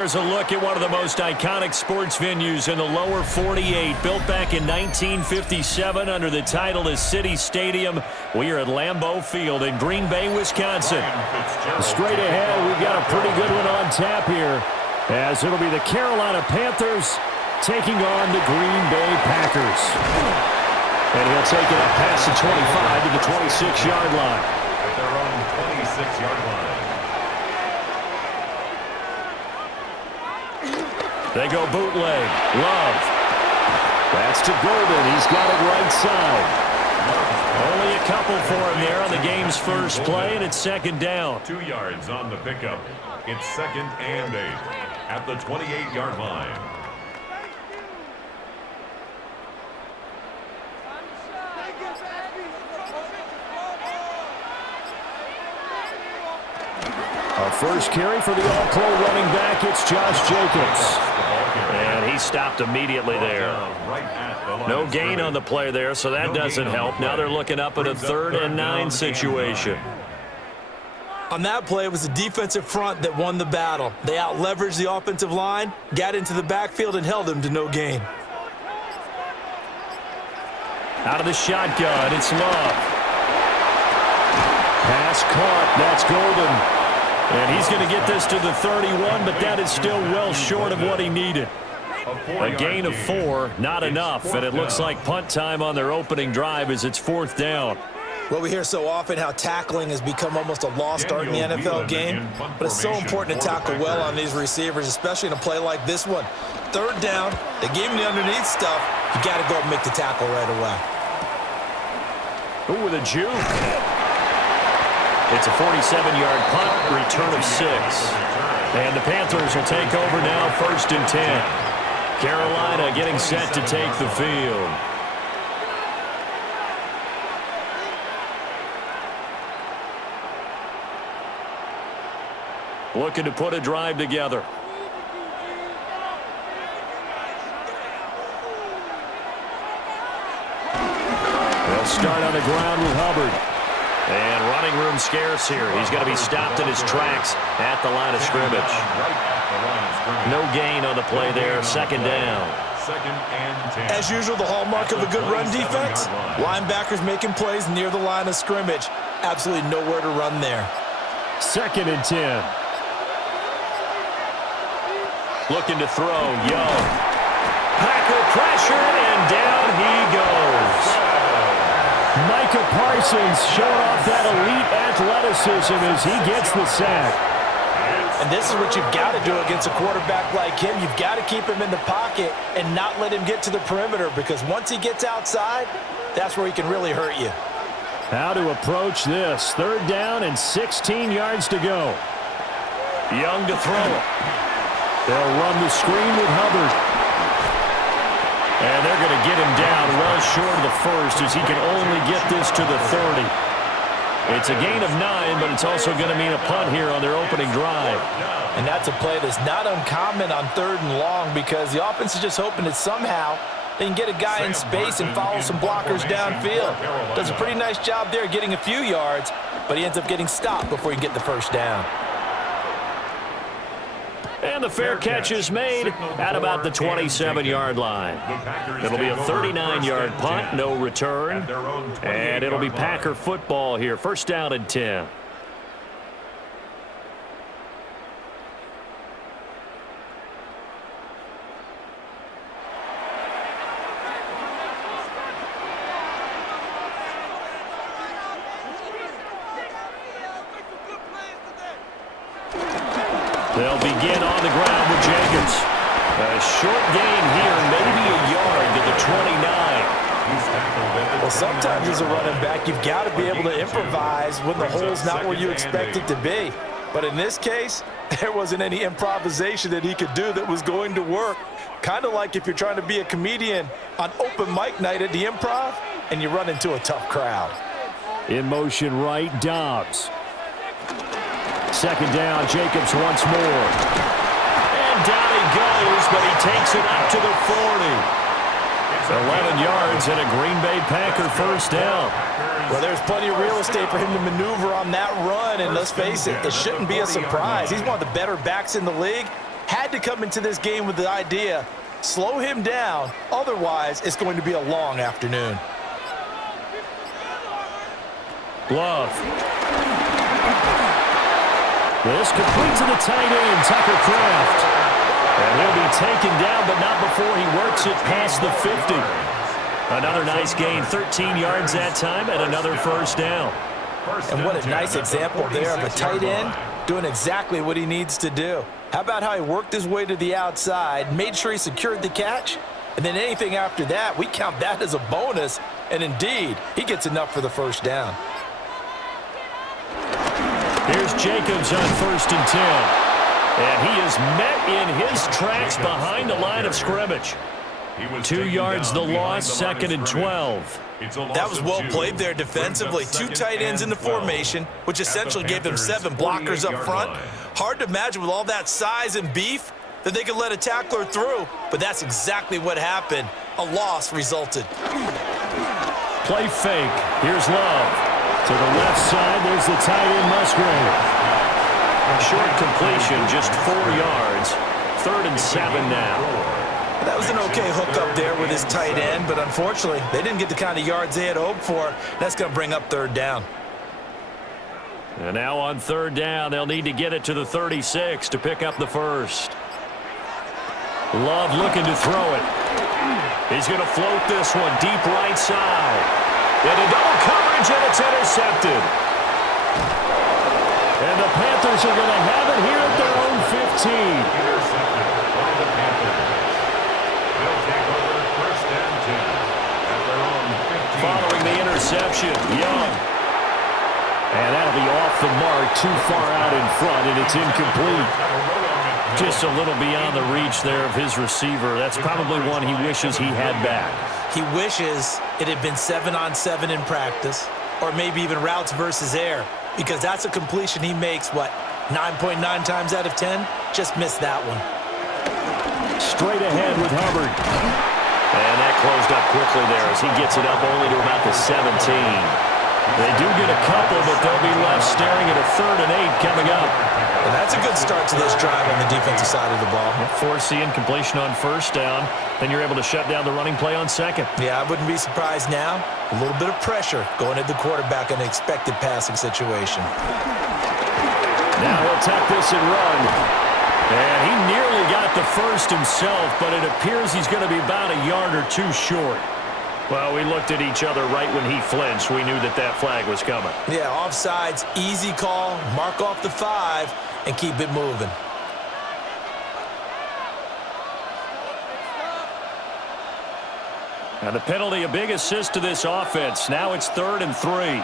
Here's a look at one of the most iconic sports venues in the lower 48, built back in 1957 under the title of City Stadium. We are at Lambeau Field in Green Bay, Wisconsin. Straight ahead, we've got a pretty good one on tap here, as it'll be the Carolina Panthers taking on the Green Bay Packers. And he'll take it up past the 25 to the 26-yard line. At their own 26-yard line. They go bootleg. Love. That's to Golden. He's got it right side. Only a couple for him there on the game's first play, and it's second down. 2 yards on the pickup. It's 2nd and 8 at the 28-yard line. Our first carry for the All-Pro running back, it's Josh Jacobs. And he stopped immediately there. No gain on the play there, so that doesn't help. Now they're looking up at a 3rd and 9 situation. On that play, it was the defensive front that won the battle. They out-leveraged the offensive line, got into the backfield, and held him to no gain. Out of the shotgun, it's Love. Pass caught, that's Golden. And he's going to get this to the 31, but that is still well short of what he needed. A gain of 4, not enough, and it looks like punt time on their opening drive as it's 4th down. Well, we hear so often how tackling has become almost a lost art in the NFL game, but it's so important to tackle well on these receivers, especially in a play like this one. 3rd down, they gave him the underneath stuff. You got to go and make the tackle right away. Ooh, with a juke. It's a 47-yard punt, return of 6. And the Panthers will take over now, 1st and 10. Carolina getting set to take the field. Looking to put a drive together. They'll start on the ground with Hubbard. And running room scarce here. He's going to be stopped in his tracks at the line of scrimmage. No gain on the play there. 2nd down. 2nd and 10. As usual, the hallmark of a good run defense, linebackers making plays near the line of scrimmage. Absolutely nowhere to run there. 2nd and 10. Looking to throw. Young. Packer pressure, and down he goes. Micah Parsons showing off that elite athleticism as he gets the sack. And this is what you've got to do against a quarterback like him. You've got to keep him in the pocket and not let him get to the perimeter, because once he gets outside, that's where he can really hurt you. How to approach this. 3rd down and 16 yards to go. Young to throw. They'll run the screen with Hubbard. And they're going to get him down well short of the 1st as he can only get this to the 30. It's a gain of 9, but it's also going to mean a punt here on their opening drive. And that's a play that's not uncommon on 3rd and long, because the offense is just hoping that somehow they can get a guy in space and follow some blockers downfield. Does a pretty nice job there getting a few yards, but he ends up getting stopped before he can get the 1st down. And the fair catch is made at about the 27-yard line. It'll be a 39-yard punt, no return. And it'll be Packer football here. 1st down and 10. They'll begin on the ground with Jacobs. A short gain here, maybe a yard to the 29. Well, sometimes as a running back, you've got to be able to improvise when the hole's not where you expect it to be. But in this case, there wasn't any improvisation that he could do that was going to work. Kind of like if you're trying to be a comedian on open mic night at the Improv and you run into a tough crowd. In motion right, Dobbs. 2nd down, Jacobs once more. And down he goes, but he takes it up to the 40. 11 yards and a Green Bay Packer 1st down. Well, there's plenty of real estate for him to maneuver on that run, and let's face it, it shouldn't be a surprise. He's one of the better backs in the league. had to come into this game with the idea, slow him down, otherwise it's going to be a long afternoon. Love. This complete to the tight end, Tucker Kraft. And he'll be taken down, but not before he works it past the 50. Another nice gain, 13 yards that time, and another first down. And what a nice example there of a tight end doing exactly what he needs to do. How about how he worked his way to the outside, made sure he secured the catch, and then anything after that, we count that as a bonus, and indeed, he gets enough for the first down. Here's Jacobs on 1st and 10. And he is met in his tracks behind the line of scrimmage. 2 yards the loss, 2nd and 12. That was well played there defensively. 2 tight ends in the formation, which essentially gave them 7 blockers up front. Hard to imagine with all that size and beef that they could let a tackler through, but that's exactly what happened. A loss resulted. Play fake. Here's Love. To the left side, there's the tight end, Musgrave. Short completion, just 4 yards. 3rd and 7 now. That was an okay hook up there with his tight end, but unfortunately, they didn't get the kind of yards they had hoped for. That's going to bring up 3rd down. And now on 3rd down, they'll need to get it to the 36 to pick up the first. Love looking to throw it. He's going to float this one deep right side. And a double coverage, and it's intercepted. And the Panthers are going to have it here at their own 15. Intercepted by the Panthers. They'll take over 1st and 10 at their own 15. Following the interception, Young. And that'll be off the mark, too far out in front, and it's incomplete. Just a little beyond the reach there of his receiver. That's probably one he wishes he had back. He wishes it had been 7-on-7 in practice, or maybe even routes versus air, because that's a completion he makes, 9.9 times out of 10? Just missed that one. Straight ahead with Hubbard. And that closed up quickly there as he gets it up only to about the 17. They do get a couple, but they'll be left staring at a 3rd and 8 coming up. And that's a good start to this drive on the defensive side of the ball. Force the incompletion on 1st down. Then you're able to shut down the running play on 2nd. Yeah, I wouldn't be surprised now. A little bit of pressure going at the quarterback in an expected passing situation. Now he'll tuck this and run. And he nearly got the first himself, but it appears he's going to be about a yard or 2 short. Well, we looked at each other right when he flinched. We knew that that flag was coming. Yeah, offsides, easy call, mark off the 5, and keep it moving. And the penalty, a big assist to this offense. Now it's 3rd and 3.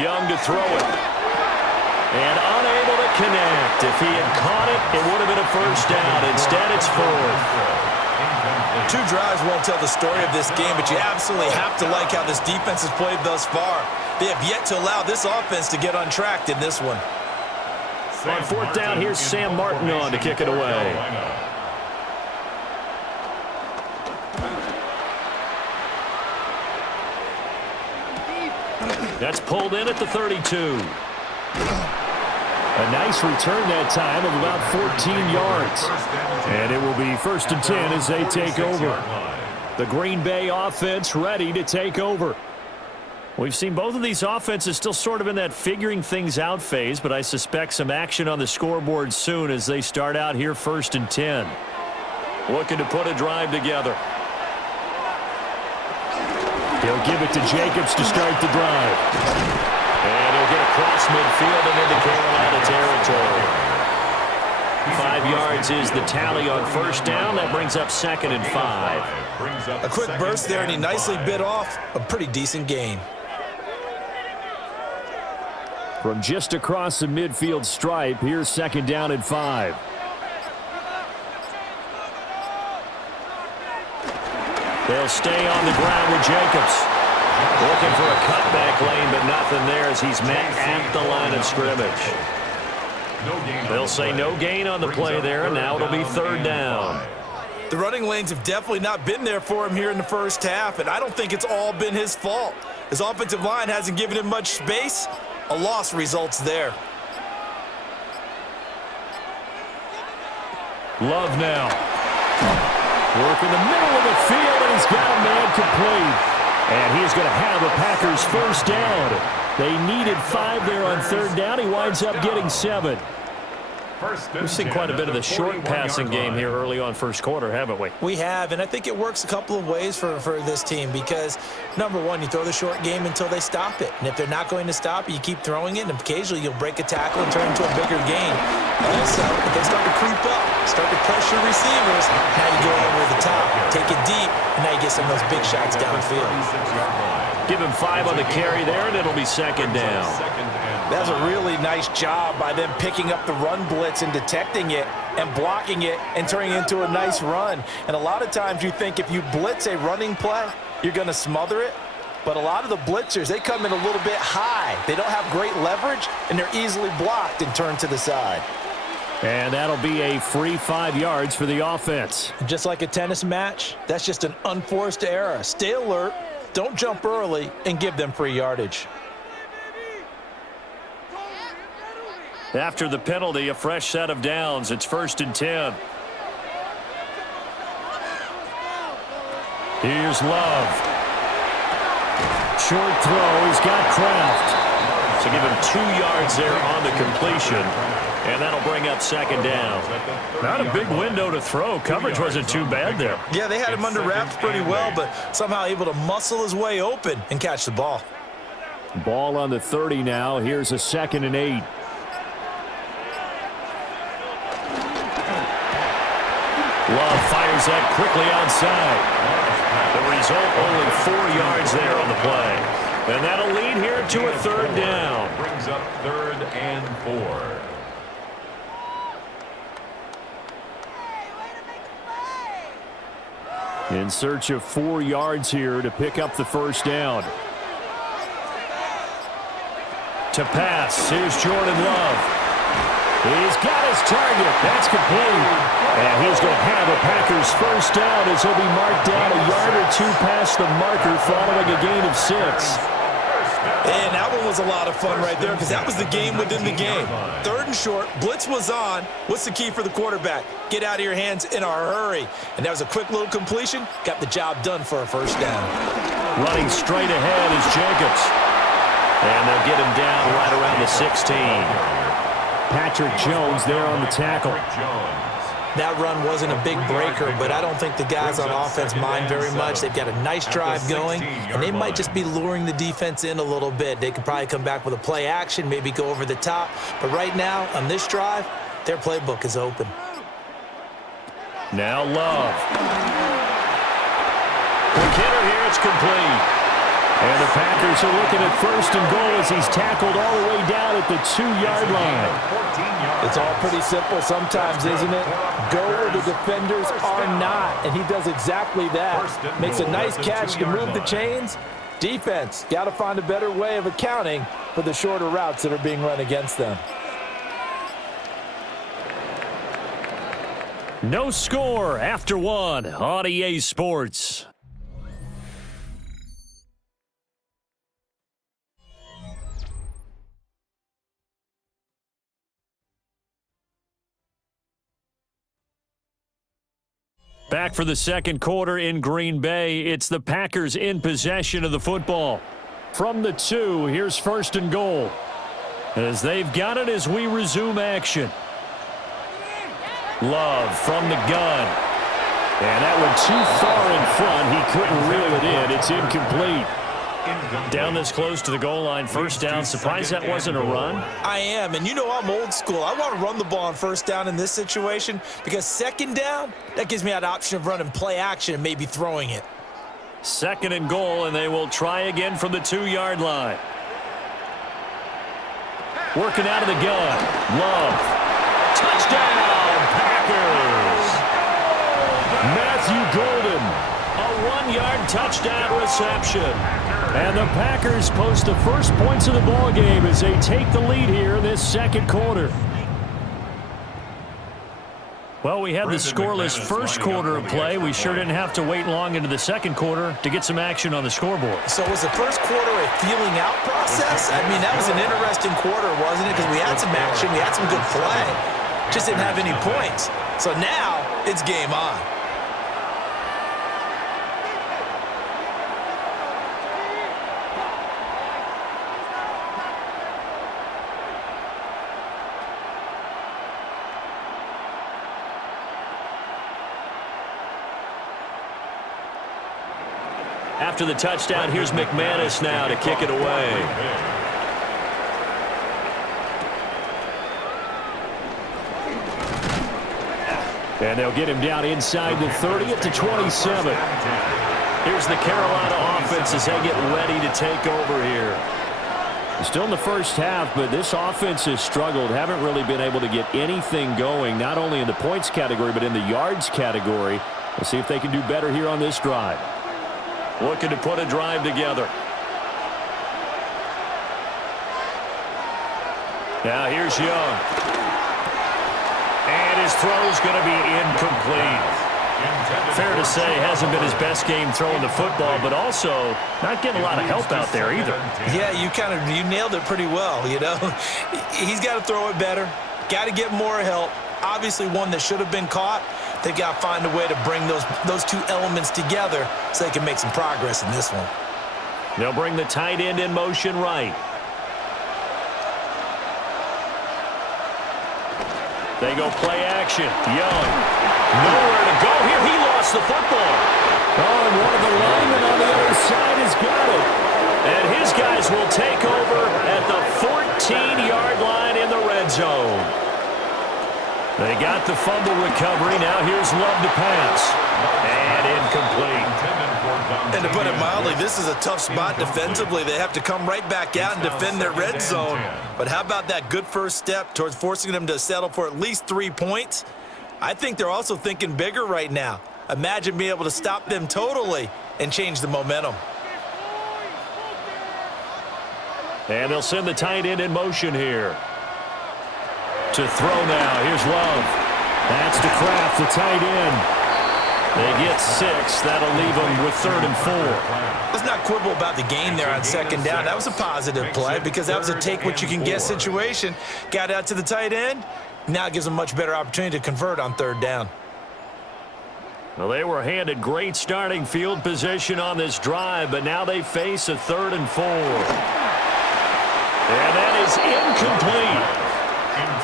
Young to throw it. And unable to connect. If he had caught it, it would have been a first down. Instead, it's 4th. 2 drives won't tell the story of this game, but you absolutely have to like how this defense has played thus far. They have yet to allow this offense to get untracked in this one. On 4th down, here's Sam Martin on to kick it away. That's pulled in at the 32. A nice return that time of about 14 yards. And it will be 1st and 10 as they take over. The Green Bay offense ready to take over. We've seen both of these offenses still sort of in that figuring things out phase, but I suspect some action on the scoreboard soon as they start out here 1st and 10. Looking to put a drive together. He'll give it to Jacobs to start the drive. And he'll get across midfield and into Carolina territory. 5 yards is the tally on 1st down. That brings up 2nd and 5. A quick burst there, and he nicely bit off a pretty decent gain. From just across the midfield stripe, here's 2nd down and 5. They'll stay on the ground with Jacobs. Looking for a cutback lane, but nothing there as he's met at the line of scrimmage. They'll say no gain on the play there, and now it'll be 3rd down. The running lanes have definitely not been there for him here in the first half, and I don't think it's all been his fault. His offensive line hasn't given him much space. A loss results there. Love now. Work in the middle of the field, and he's got a man complete. And he's going to have a Packers first down. They needed 5 there on third down. He winds up getting 7. We've seen quite a bit of the short passing game here early on first quarter, haven't we? We have, and I think it works a couple of ways for this team because, number one, you throw the short game until they stop it. And if they're not going to stop it, you keep throwing it, and occasionally you'll break a tackle and turn into a bigger gain. Also, if they start to creep up, start to pressure receivers, now you go over the top, take it deep, and now you get some of those big shots downfield. Give him 5 on the carry there, and it'll be second down. That's a really nice job by them picking up the run blitz and detecting it and blocking it and turning it into a nice run. And a lot of times you think if you blitz a running play, you're going to smother it. But a lot of the blitzers, they come in a little bit high. They don't have great leverage, and they're easily blocked and turned to the side. And that'll be a free 5 yards for the offense. Just like a tennis match, that's just an unforced error. Stay alert, don't jump early, and give them free yardage. After the penalty, a fresh set of downs. It's 1st and 10. Here's Love. Short throw. He's got Kraft. So give him 2 yards there on the completion. And that'll bring up second down. Not a big window to throw. Coverage wasn't too bad there. Yeah, they had him under wraps pretty well, but somehow able to muscle his way open and catch the ball. Ball on the 30 now. Here's a 2nd and 8. Love fires that quickly outside. The result, only 4 yards there on the play. And that'll lead here to a 3rd down. Brings up 3rd and 4. In search of 4 yards here to pick up the first down. To pass, here's Jordan Love. He's got his target. That's complete. And he's going to have a Packers first down as he'll be marked down a yard or 2 past the marker following a gain of 6. And that one was a lot of fun right there because that was the game within the game. 3rd and short, blitz was on. What's the key for the quarterback? Get out of your hands in a hurry. And that was a quick little completion. Got the job done for a first down. Running straight ahead is Jacobs. And they'll get him down right around the 16. Patrick Jones there on the tackle. That run wasn't a big breaker, but I don't think the guys on offense mind very much. They've got a nice drive going, and they might just be luring the defense in a little bit. They could probably come back with a play action, maybe go over the top. But right now, on this drive, their playbook is open. Now Love. The kidder here, it's complete. And the Packers are looking at 1st and goal as he's tackled all the way down at the 2-yard line. It's all pretty simple sometimes, isn't it? Go where the defenders are not, and he does exactly that. Makes a nice catch to move the chains. Defense, got to find a better way of accounting for the shorter routes that are being run against them. No score after 1 on EA Sports. Back for the second quarter in Green Bay. It's the Packers in possession of the football. From the 2, here's 1st and goal. As they've got it as we resume action. Love from the gun. And that one too far in front. He couldn't reel it in. It's incomplete. Down this close to the goal line, first down. Surprised that wasn't a run? I am, and you know I'm old school. I want to run the ball on first down in this situation because 2nd down, that gives me that option of running play action and maybe throwing it. 2nd and goal, and they will try again from the 2-yard line. Working out of the gun. Love. Touchdown, Packers. Matthew Golden. A 1-yard touchdown reception. And the Packers post the first points of the ball game as they take the lead here in this second quarter. Well, we had the scoreless first quarter of play. We sure didn't have to wait long into the second quarter to get some action on the scoreboard. So was the first quarter a feeling out process? I mean, that was an interesting quarter, wasn't it? Because we had some action, we had some good play. Just didn't have any points. So now it's game on. After the touchdown, here's McManus now to kick it away. And they'll get him down inside the 30 at the 27. Here's the Carolina offense as they get ready to take over here. Still in the first half, but this offense has struggled. Haven't really been able to get anything going, not only in the points category, but in the yards category. We'll see if they can do better here on this drive. Looking to put a drive together. Now here's Young. And his throw's going to be incomplete. Fair to say, hasn't been his best game throwing the football, but also not getting a lot of help out there either. Yeah, you nailed it pretty well, you know. He's got to throw it better. Got to get more help. Obviously one that should have been caught. They've got to find a way to bring those two elements together so they can make some progress in this one. They'll bring the tight end in motion right. They go play action. Young. Nowhere to go here. He lost the football. Oh, and one of the linemen on the other side has got it. And his guys will take over at the 14-yard line in the red zone. They got the fumble recovery. Now here's Love to pass. And incomplete. And to put it mildly, this is a tough spot defensively. They have to come right back out and defend their red zone. But how about that good first step towards forcing them to settle for at least 3 points? I think they're also thinking bigger right now. Imagine being able to stop them totally and change the momentum. And they'll send the tight end in motion here. To throw now. Here's Love. That's to Kraft, the tight end. They get 6. That'll leave them with 3rd and 4. Let's not quibble about the gain there on second down. That was a positive play because that was a take-what-you-can-get situation. Got out to the tight end. Now it gives them a much better opportunity to convert on 3rd down. Well, they were handed great starting field position on this drive, but now they face a 3rd and 4. And that is incomplete.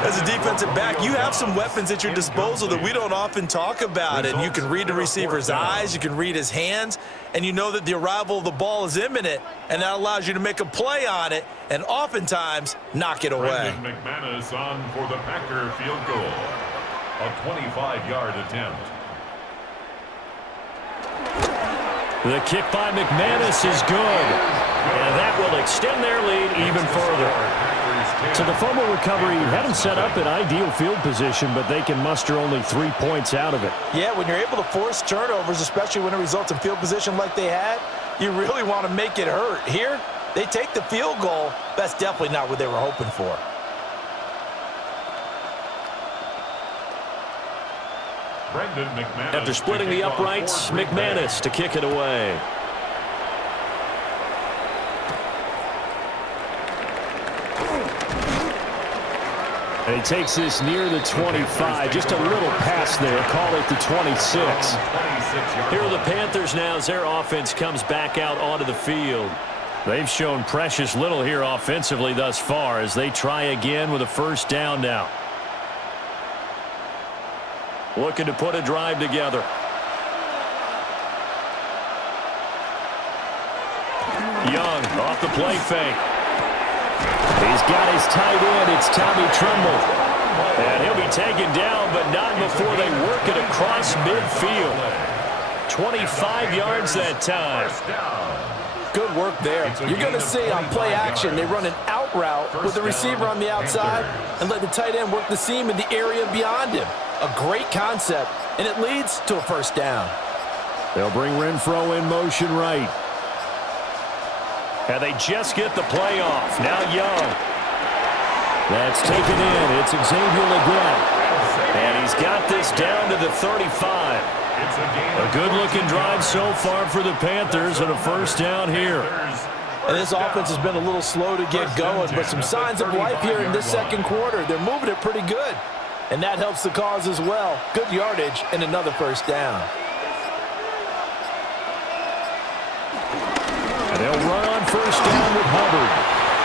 As a defensive back, you have some weapons at your disposal that we don't often talk about. And you can read the receiver's eyes, you can read his hands, and you know that the arrival of the ball is imminent, and that allows you to make a play on it and oftentimes knock it away. McManus on for the Packer field goal. A 25-yard attempt. The kick by McManus is good. And that will extend their lead even further. So the fumble recovery had them set up in ideal field position, but they can muster only 3 points out of it. Yeah, when you're able to force turnovers, especially when it results in field position like they had, you really want to make it hurt. Here, they take the field goal. That's definitely not what they were hoping for. After splitting the uprights, McManus to kick it away. And he takes this near the 25. Just a little pass there. Call it the 26. Here are the Panthers now as their offense comes back out onto the field. They've shown precious little here offensively thus far as they try again with a first down now. Looking to put a drive together. Young off the play fake. He's got his tight end. It's Tommy Tremble. And he'll be taken down, but not before they work it across midfield. 25 yards that time. Good work there. You're going to see on play action, they run an out route with the receiver on the outside and let the tight end work the seam in the area beyond him. A great concept, and it leads to a first down. They'll bring Renfro in motion right. And they just get the play off. Now Young. That's taken in. It's Xavier Leggett. And he's got this down to the 35. A good-looking drive so far for the Panthers and a first down here. And this offense has been a little slow to get going, but some signs of life here in this second quarter. They're moving it pretty good, and that helps the cause as well. Good yardage and another first down. And they'll run on first down with Hubbard.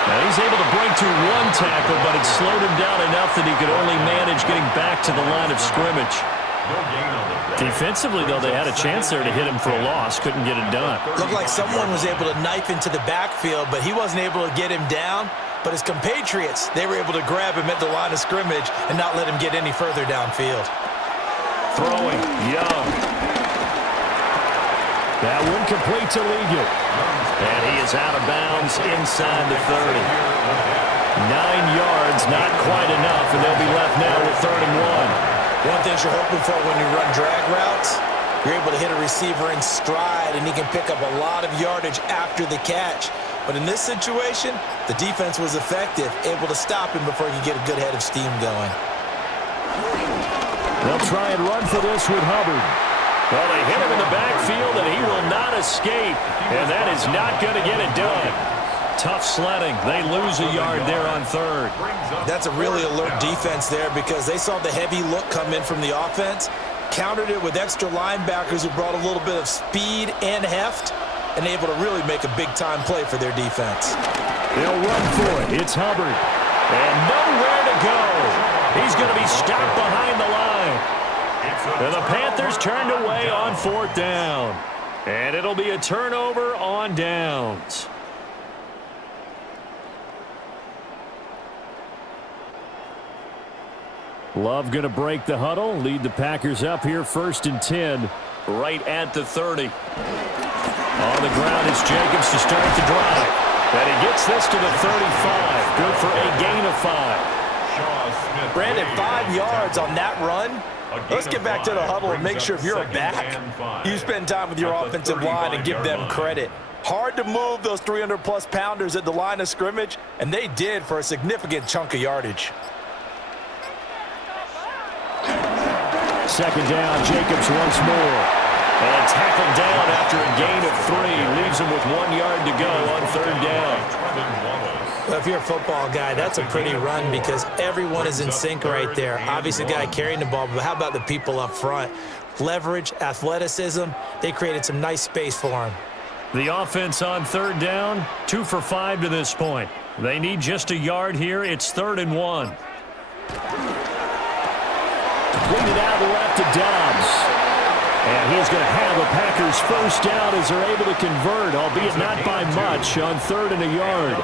Now he's able to break through one tackle, but it slowed him down enough that he could only manage getting back to the line of scrimmage. Defensively, though, they had a chance there to hit him for a loss. Couldn't get it done. Looked like someone was able to knife into the backfield, but he wasn't able to get him down. But his compatriots, they were able to grab him at the line of scrimmage and not let him get any further downfield. Throwing, Young. That one complete to Leggett. And he is out of bounds inside the 30. 9 yards, not quite enough, and they'll be left now with 3rd and 1. One thing you're hoping for when you run drag routes, you're able to hit a receiver in stride, and he can pick up a lot of yardage after the catch. But in this situation, the defense was effective, able to stop him before he could get a good head of steam going. They'll try and run for this with Hubbard. Well, they hit him in the backfield, and he will not escape, and that is not going to get it done. Tough sledding. They lose a yard there on 3rd. That's a really alert defense there because they saw the heavy look come in from the offense, countered it with extra linebackers who brought a little bit of speed and heft, and able to really make a big-time play for their defense. They'll run for it. It's Hubbard. And nowhere to go. He's going to be stopped behind the line. And the Panthers turned away on 4th down. And it'll be a turnover on downs. Love going to break the huddle, lead the Packers up here 1st and 10, right at the 30. On the ground is Jacobs to start the drive. And he gets this to the 35. Good for a gain of 5. Brandon, 5 yards on that run. Let's get back to the huddle and make sure if you're a back, you spend time with your offensive line and give them credit. Hard to move those 300-plus pounders at the line of scrimmage, and they did for a significant chunk of yardage. 2nd down, Jacobs once more. And tackled down after a gain of 3. Leaves him with 1 yard to go on 3rd down. Well, if you're a football guy, that's a pretty run because everyone is in sync right there. Obviously, the guy carrying the ball, but how about the people up front? Leverage, athleticism, they created some nice space for him. The offense on 3rd down, 2 for 5 to this point. They need just a yard here. It's 3rd and 1. Completed out left to Dobbs. And he's going to have a Packers first down as they're able to convert, albeit not by much, on 3rd and a yard.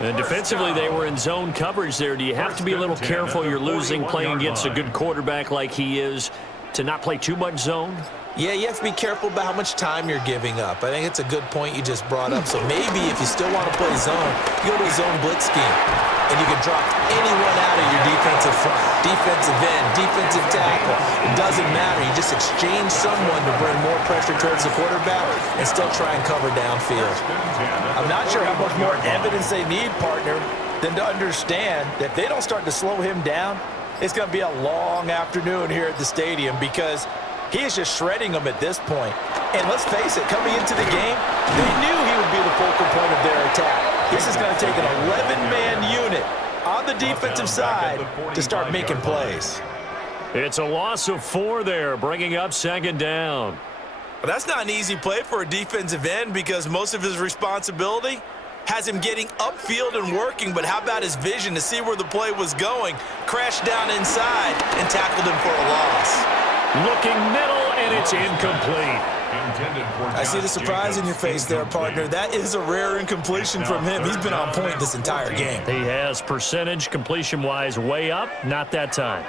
And defensively, they were in zone coverage there. Do you have to be a little careful? You're losing playing against a good quarterback like he is to not play too much zone? Yeah, you have to be careful about how much time you're giving up. I think it's a good point you just brought up. So maybe if you still want to play zone, you go to a zone blitz scheme. And you can drop anyone out of your defensive front, defensive end, defensive tackle. It doesn't matter. You just exchange someone to bring more pressure towards the quarterback and still try and cover downfield. I'm not sure how much more evidence they need, partner, than to understand that if they don't start to slow him down, it's going to be a long afternoon here at the stadium because he is just shredding them at this point. And let's face it, coming into the game, they knew he would be the focal point of their attack. This is going to take an 11-man unit on the defensive side to start making plays. It's a loss of 4 there, bringing up 2nd down. But that's not an easy play for a defensive end because most of his responsibility has him getting upfield and working, but how about his vision to see where the play was going? Crashed down inside and tackled him for a loss. Looking middle, and it's incomplete. I see the surprise in your face there, partner. That is a rare incompletion from him. He's been on point this entire game. He has percentage completion-wise way up, not that time.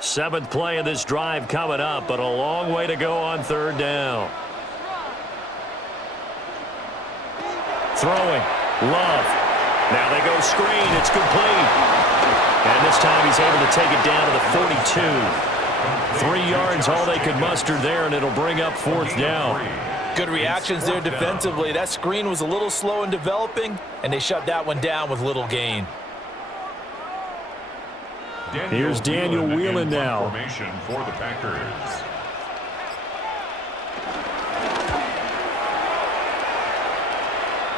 7th play of this drive coming up, but a long way to go on 3rd down. Throwing, Love. Now they go screen, it's complete. And this time he's able to take it down to the 42. 3 yards all they could muster there, and it'll bring up 4th down. Good reactions there defensively. That screen was a little slow in developing, and they shut that one down with little gain. Here's Daniel Whelan now. Formation for the Packers.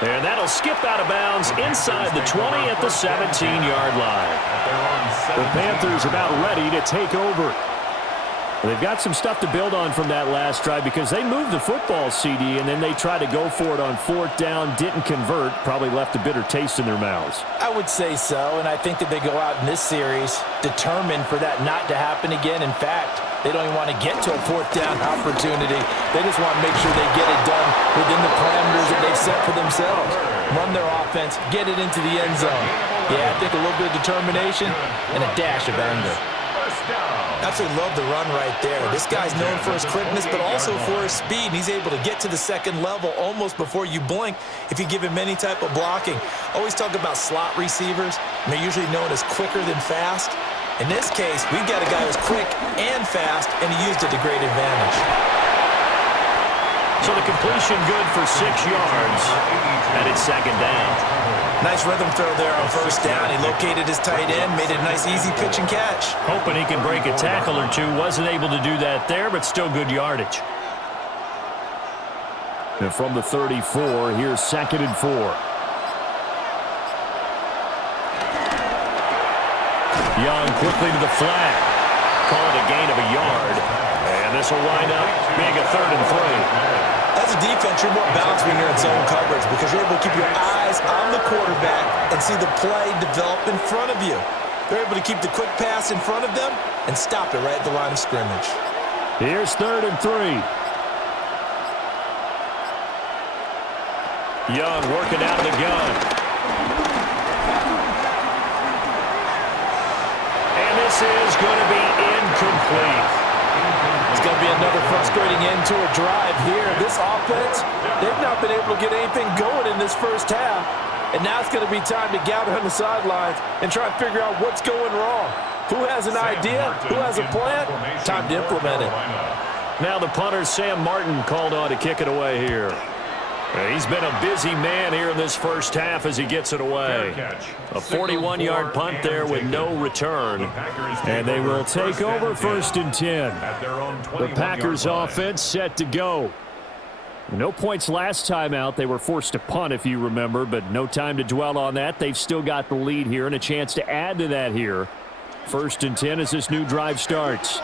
And that'll skip out of bounds inside the 20 at the 17-yard line. The Panthers about ready to take over. They've got some stuff to build on from that last drive because they moved the football, CD, and then they tried to go for it on 4th down, didn't convert, probably left a bitter taste in their mouths. I would say so, and I think that they go out in this series determined for that not to happen again. In fact, they don't even want to get to a 4th down opportunity. They just want to make sure they get it done within the parameters that they've set for themselves. Run their offense, get it into the end zone. Yeah, I think a little bit of determination and a dash of anger. Absolutely love the run right there. This guy's known for his quickness, but also for his speed. He's able to get to the second level almost before you blink if you give him any type of blocking. Always talk about slot receivers. They're usually known as quicker than fast. In this case, we've got a guy who's quick and fast, and he used it to great advantage. So the completion good for 6 yards, and it's 2nd down. Nice rhythm throw there on 1st down. He located his tight end, made it a nice, easy pitch and catch. Hoping he can break a tackle or two. Wasn't able to do that there, but still good yardage. And from the 34, here's 2nd and 4. Young quickly to the flat. Call it a gain of a yard. And this will wind up being a 3rd and 3. As a defense, you're more balanced when you're in zone coverage because you're able to keep your eyes on the quarterback and see the play develop in front of you. They're able to keep the quick pass in front of them and stop it right at the line of scrimmage. Here's 3rd and 3. Young working out of the gun. And this is going to be incomplete. It's going to be another frustrating end to a drive here. This offense, they've not been able to get anything going in this first half. And now it's going to be time to gather on the sidelines and try and figure out what's going wrong. Who has an idea? Who has a plan? Time to implement it. Now the punter, Sam Martin, called on to kick it away here. He's been a busy man here in this first half as he gets it away. A 41-yard punt there with no return. And they will take over 1st and 10. The Packers offense set to go. No points last time out. They were forced to punt, if you remember, but no time to dwell on that. They've still got the lead here and a chance to add to that here. 1st and 10 as this new drive starts.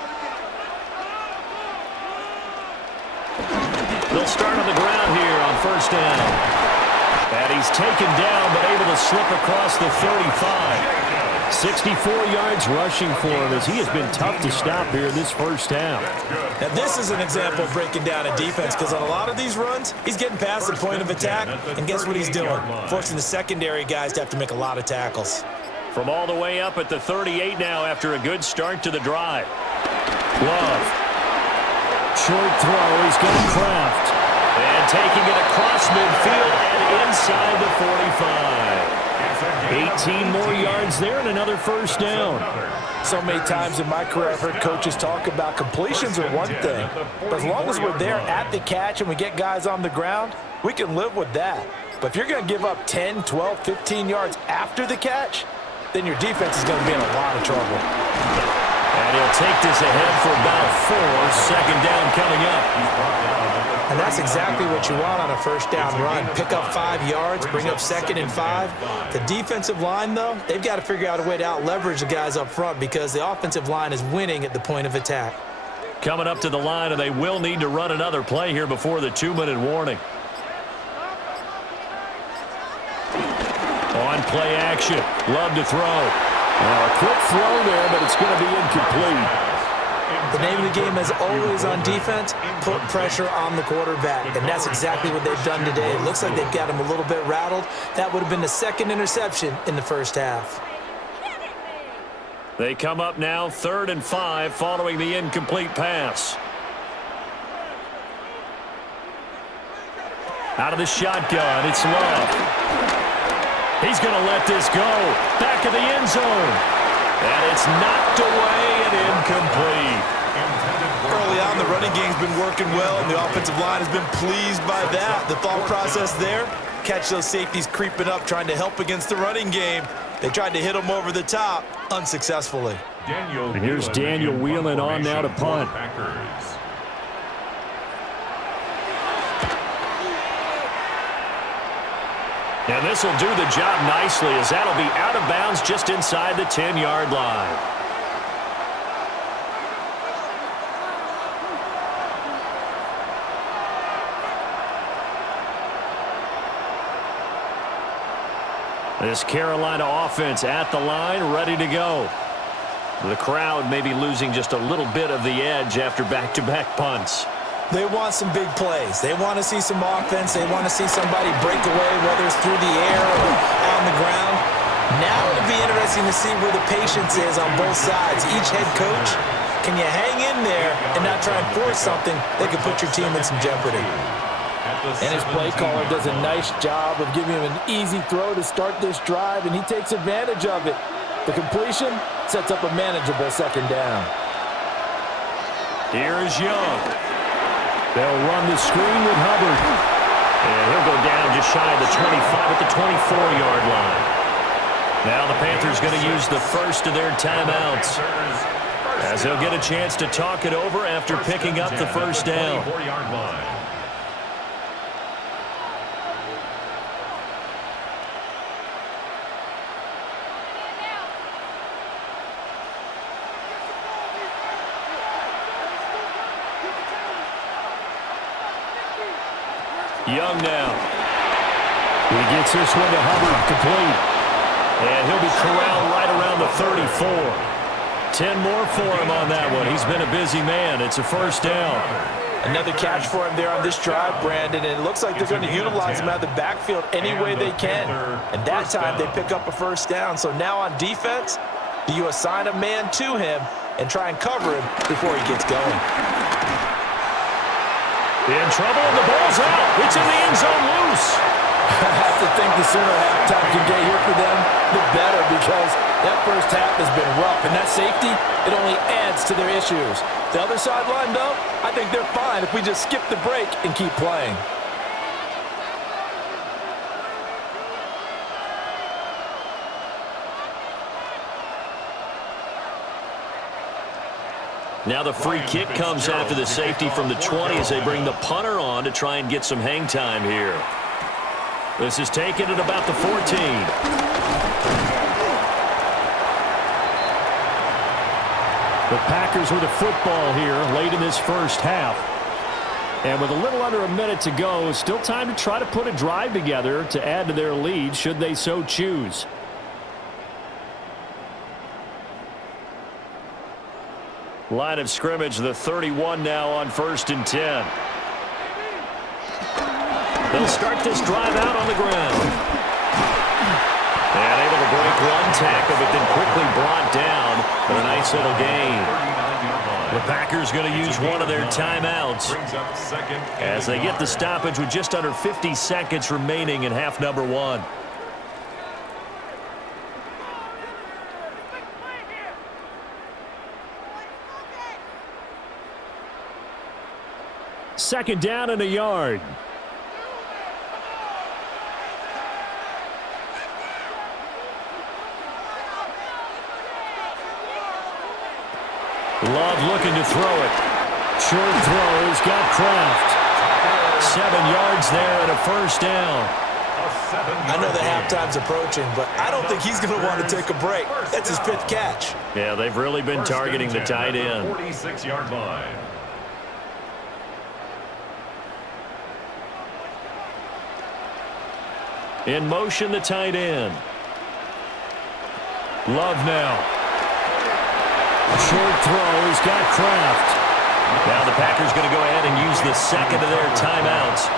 They'll start on the ground here on 1st down. And he's taken down but able to slip across the 35. 64 yards rushing for him as he has been tough to stop here in this first half. Now this is an example of breaking down a defense because on a lot of these runs, he's getting past the point of attack, and guess what he's doing? Forcing the secondary guys to have to make a lot of tackles. From all the way up at the 38 now after a good start to the drive. Love. Short throw, he's got Kraft. And taking it across midfield and inside the 45. 18 more yards there and another 1st down. So many times in my career I've heard coaches talk about completions are one thing, but as long as we're there at the catch and we get guys on the ground, we can live with that. But if you're going to give up 10, 12, 15 yards after the catch, then your defense is going to be in a lot of trouble. And he'll take this ahead for about 4. 2nd down coming up. And that's exactly what you want on a 1st down run. Pick up 5 yards, bring up 2nd and 5. The defensive line, though, they've got to figure out a way to out-leverage the guys up front because the offensive line is winning at the point of attack. Coming up to the line, and they will need to run another play here before the 2-minute warning. On play action. Love to throw. Now a quick throw there, but it's going to be incomplete. The name of the game, as always on defense, put pressure on the quarterback, and that's exactly what they've done today. It looks like they've got him a little bit rattled. That would have been the 2nd interception in the first half. They come up now 3rd and 5 following the incomplete pass. Out of the shotgun, it's Love. He's going to let this go. Back of the end zone. And it's knocked away and incomplete. Early down. The running game's been working well, and the offensive line has been pleased by that. The thought process there, catch those safeties creeping up, trying to help against the running game. They tried to hit them over the top, unsuccessfully. And here's Daniel Whelan on now to punt. And this will do the job nicely, as that'll be out of bounds just inside the 10-yard line. This Carolina offense at the line, ready to go. The crowd may be losing just a little bit of the edge after back-to-back punts. They want some big plays. They want to see some offense. They want to see somebody break away, whether it's through the air or on the ground. Now it'll be interesting to see where the patience is on both sides. Each head coach, can you hang in there and not try and force something that could put your team in some jeopardy? And his play caller does a nice job of giving him an easy throw to start this drive, and he takes advantage of it. The completion sets up a manageable second down. Here's Young. They'll run the screen with Hubbard. And he'll go down just shy of the 25 at the 24-yard line. Now the Panthers going to use the first of their timeouts, as they'll get a chance to talk it over after picking up the first down. Young now. He gets this one to Hubbard, complete. And he'll be corralled right around the 34. 10 more for him on that one. He's been a busy man. It's a first down. Another catch for him there on this drive, Brandon, and it looks like they're going to utilize him out of the backfield any way they can. And that time they pick up a first down. So now on defense, do you assign a man to him and try and cover him before he gets going? In trouble, and the ball's out. It's in the end zone loose. I have to think the sooner halftime can get here for them, the better, because that first half has been rough, and that safety, it only adds to their issues. The other sideline, though, I think they're fine if we just skip the break and keep playing. Now the free kick comes after the safety from the 20 as they bring the punter on to try and get some hang time here. This is taken at about the 14. The Packers with a football here late in this first half. And with a little under a minute to go, still time to try to put a drive together to add to their lead should they so choose. Line of scrimmage, the 31 now on 1st and 10. They'll start this drive out on the ground. And able to break one tackle, but then quickly brought down for a nice little gain. The Packers going to use one of their timeouts as they get the stoppage with just under 50 seconds remaining in half number one. Second down and a yard. Love looking to throw it. Short throw. He's got Kraft. 7 yards there and a first down. I know the halftime's approaching, but I don't think he's going to want to take a break. That's his 5th catch. Yeah, they've really been targeting the tight end. 46-yard line. In motion, the tight end. Love now. Short throw. He's got Kraft. Now the Packers going to go ahead and use the second of their timeouts,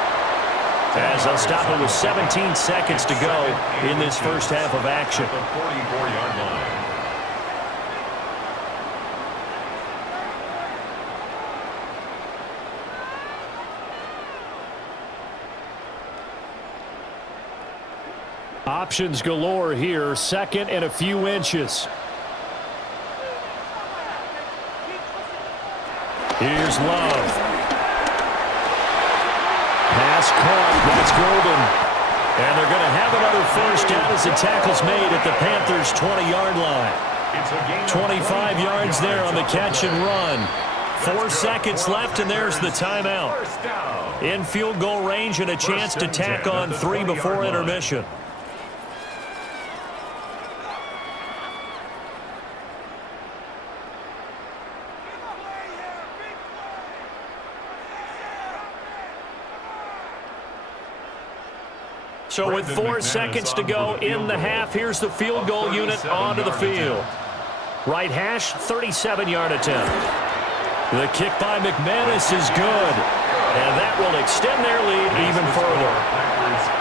as they'll stop it with 17 seconds to go in this first half of action. 44-yard line. Options galore here. Second and a few inches. Here's Love. Pass caught. That's Golden. And they're going to have another first down as the tackle's made at the Panthers' 20-yard line. 25 yards there on the catch and run. 4 seconds left, and there's the timeout. In field goal range and a chance to tack on 3 before intermission. So with 4 seconds to go in the half, here's the field goal unit onto the field. Right hash, 37-yard attempt. The kick by McManus is good. And that will extend their lead even further.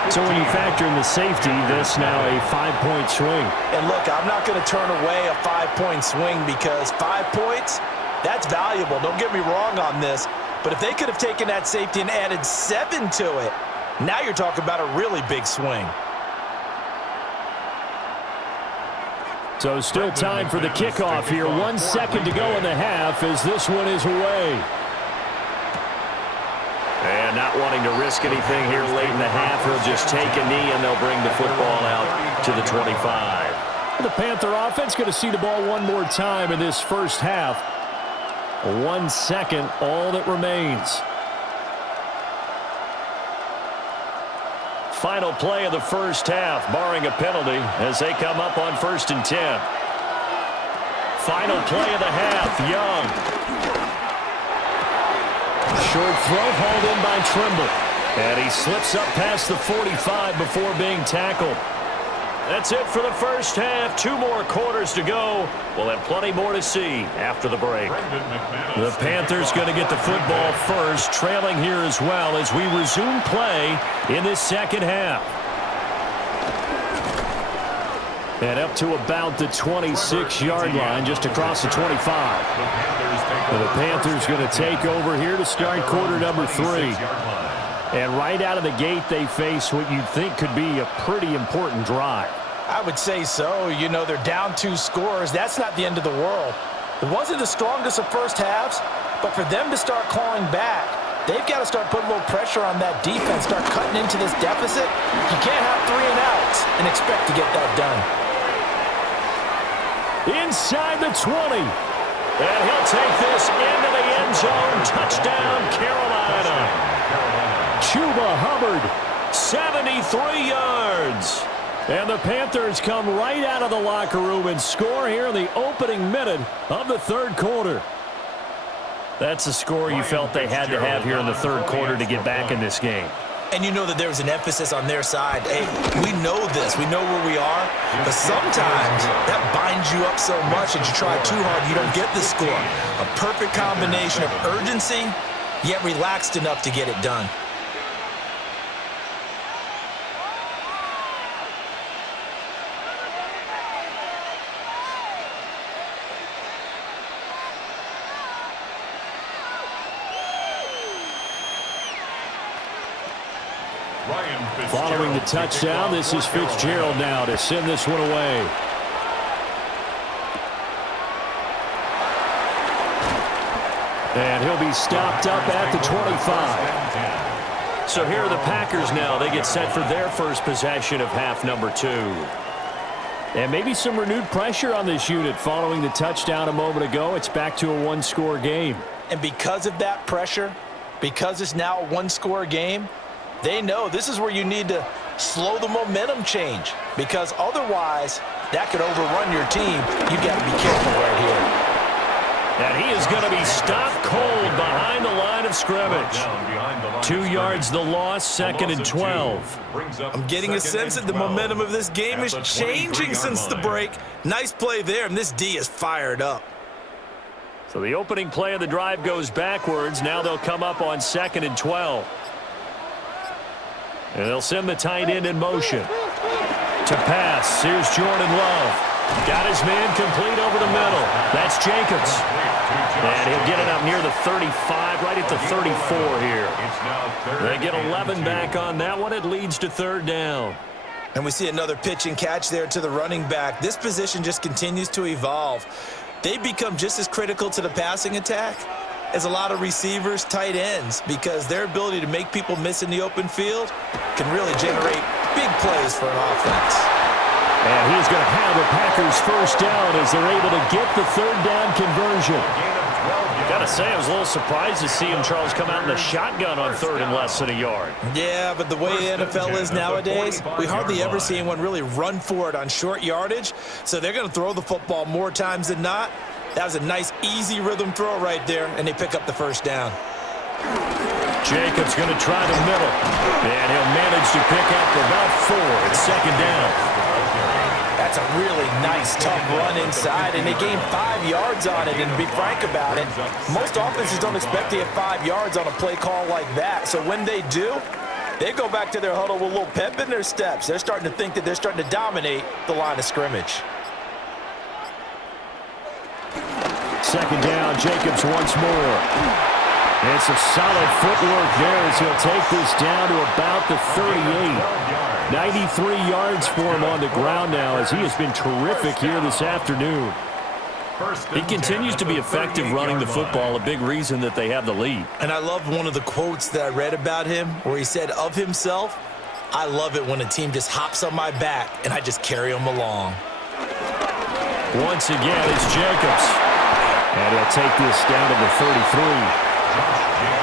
So when you factor in the safety, this now a 5-point swing. And look, I'm not going to turn away a 5-point swing because 5 points, that's valuable. Don't get me wrong on this. But if they could have taken that safety and added 7 to it, now you're talking about a really big swing. So still time for the kickoff here. 1 second to go in the half as this one is away. And not wanting to risk anything here late in the half, he'll just take a knee and they'll bring the football out to the 25. The Panther offense going to see the ball one more time in this first half. 1 second, all that remains. Final play of the first half, barring a penalty, as they come up on 1st and 10. Final play of the half, Young. Short throw hauled in by Trimble. And he slips up past the 45 before being tackled. That's it for the first half. 2 more quarters to go. We'll have plenty more to see after the break. The Panthers going to get the football first, trailing here as well as we resume play in this second half. And up to about the 26-yard line, just across the 25. The Panthers going to take over here to start quarter number 3. And right out of the gate, they face what you'd think could be a pretty important drive. I would say so. You know, they're down 2 scores. That's not the end of the world. It wasn't the strongest of first halves, but for them to start clawing back, they've got to start putting a little pressure on that defense, start cutting into this deficit. You can't have 3 and outs and expect to get that done. Inside the 20. And he'll take this into the end zone. Touchdown, Carolina. Chuba Hubbard, 73 yards. And the Panthers come right out of the locker room and score here in the opening minute of the third quarter. That's a score you felt they had to have here in the third quarter to get back in this game. And you know that there was an emphasis on their side. Hey, we know this. We know where we are. But sometimes that binds you up so much that you try too hard, you don't get the score. A perfect combination of urgency, yet relaxed enough to get it done. Following the touchdown, this is Fitzgerald now to send this one away. And he'll be stopped up at the 25. So here are the Packers now. They get set for their first possession of half number 2. And maybe some renewed pressure on this unit following the touchdown a moment ago. It's back to a 1-score game. And because of that pressure, because it's now a 1-score game, they know this is where you need to slow the momentum change, because otherwise that could overrun your team. You've got to be careful right here. And he is going to be stopped cold behind the line of scrimmage. 2 yards the loss, 2nd and 12. I'm getting a sense that the momentum of this game is changing since the break. Nice play there, and this D is fired up. So the opening play of the drive goes backwards. Now they'll come up on 2nd and 12. And they'll send the tight end in motion. To pass, here's Jordan Love. Got his man complete over the middle. That's Jacobs. And he'll get it up near the 35, right at the 34 here. They get 11 back on that one. It leads to 3rd down. And we see another pitch and catch there to the running back. This position just continues to evolve. They become just as critical to the passing attack is a lot of receivers, tight ends, because their ability to make people miss in the open field can really generate big plays for an offense. And he's going to have the Packers first down as they're able to get the third down conversion. Gotta say, I was a little surprised to see him, Charles, come out in the shotgun on third and less than a yard. Yeah, but the way the NFL is nowadays, we hardly ever see anyone really run for it on short yardage. So they're going to throw the football more times than not. That was a nice, easy rhythm throw right there, and they pick up the first down. Jacobs going to try the middle, and he'll manage to pick up about 4 at second down. That's a really nice, tough run inside, and they gained 5 yards on it. And to be frank about it, most offenses don't expect to get 5 yards on a play call like that. So when they do, they go back to their huddle with a little pep in their steps. They're starting to think that they're starting to dominate the line of scrimmage. Second down, Jacobs once more. And some solid footwork there as he'll take this down to about the 38. 93 yards for him on the ground now as he has been terrific here this afternoon. He continues to be effective running the football, a big reason that they have the lead. And I love one of the quotes that I read about him where he said of himself, "I love it when a team just hops on my back and I just carry them along." Once again, it's Jacobs. And he'll take this down to the 33.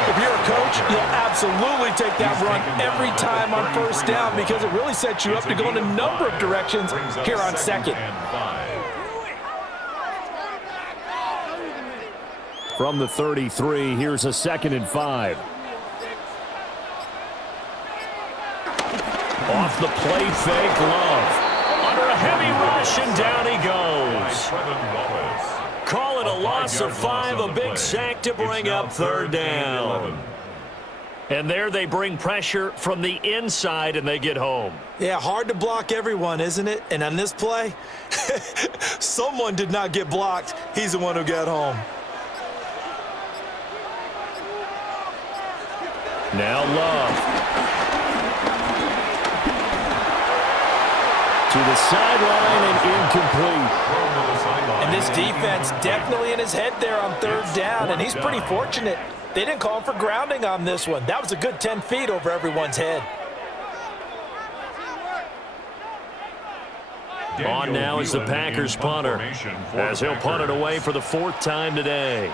If you're a coach, you'll absolutely take that run every time on first down because it really sets you up to go in a number of directions here on second. From the 33, here's a 2nd and 5. Off the play fake, Love. Under a heavy rush, and down he goes. Call it a loss of 5, a big sack to bring up third down. And there they bring pressure from the inside, and they get home. Yeah, hard to block everyone, isn't it? And on this play, someone did not get blocked. He's the one who got home. Now Love. To the sideline and incomplete. And this defense definitely in his head there on third down, and he's pretty fortunate. They didn't call him for grounding on this one. That was a good 10 feet over everyone's head. On now is the Packers punter, as he'll punt it away for the 4th time today.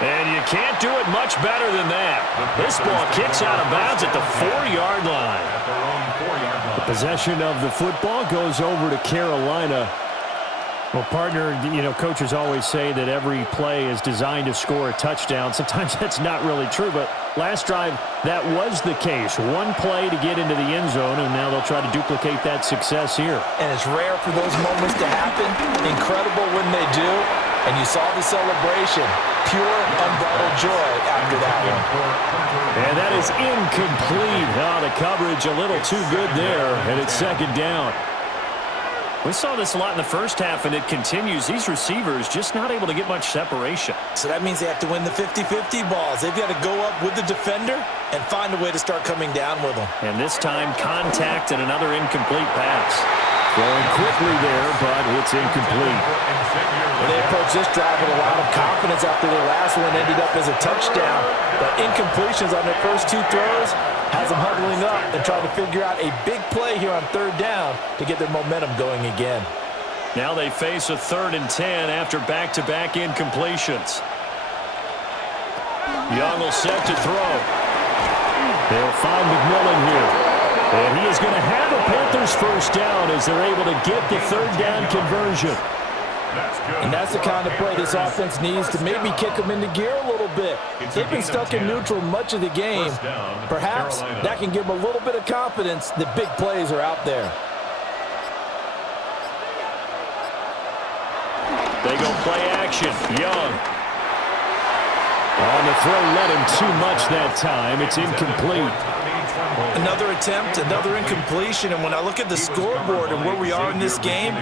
And you can't do it much better than that. This ball kicks out of bounds at the 4-yard line. The possession of the football goes over to Carolina. Well, partner, you know, coaches always say that every play is designed to score a touchdown. Sometimes that's not really true, but last drive, that was the case. One play to get into the end zone, and now they'll try to duplicate that success here. And it's rare for those moments to happen. Incredible when they do. And you saw the celebration. Pure, unbridled joy after that one. And that is incomplete. The coverage a little too good there, and it's second down. We saw this a lot in the first half, and it continues. These receivers just not able to get much separation. So that means they have to win the 50-50 balls. They've got to go up with the defender and find a way to start coming down with them. And this time, contact and another incomplete pass. Throwing quickly there, but it's incomplete. Well, they approached this drive with a lot of confidence after their last one ended up as a touchdown. But incompletions on their first 2 throws has them huddling up and trying to figure out a big play here on third down to get their momentum going again. Now they face a 3rd and 10 after back-to-back incompletions. Young will set to throw. They'll find McMillan here. And he is going to have a Panthers first down as they're able to get the 3rd down conversion. And that's the kind of play this offense needs to maybe kick them into gear a little bit. They've been stuck in neutral much of the game. Perhaps that can give them a little bit of confidence that big plays are out there. They go play action. Young. On the throw, led him too much that time. It's incomplete. Another attempt, another incompletion, and when I look at the scoreboard and where we are in this game,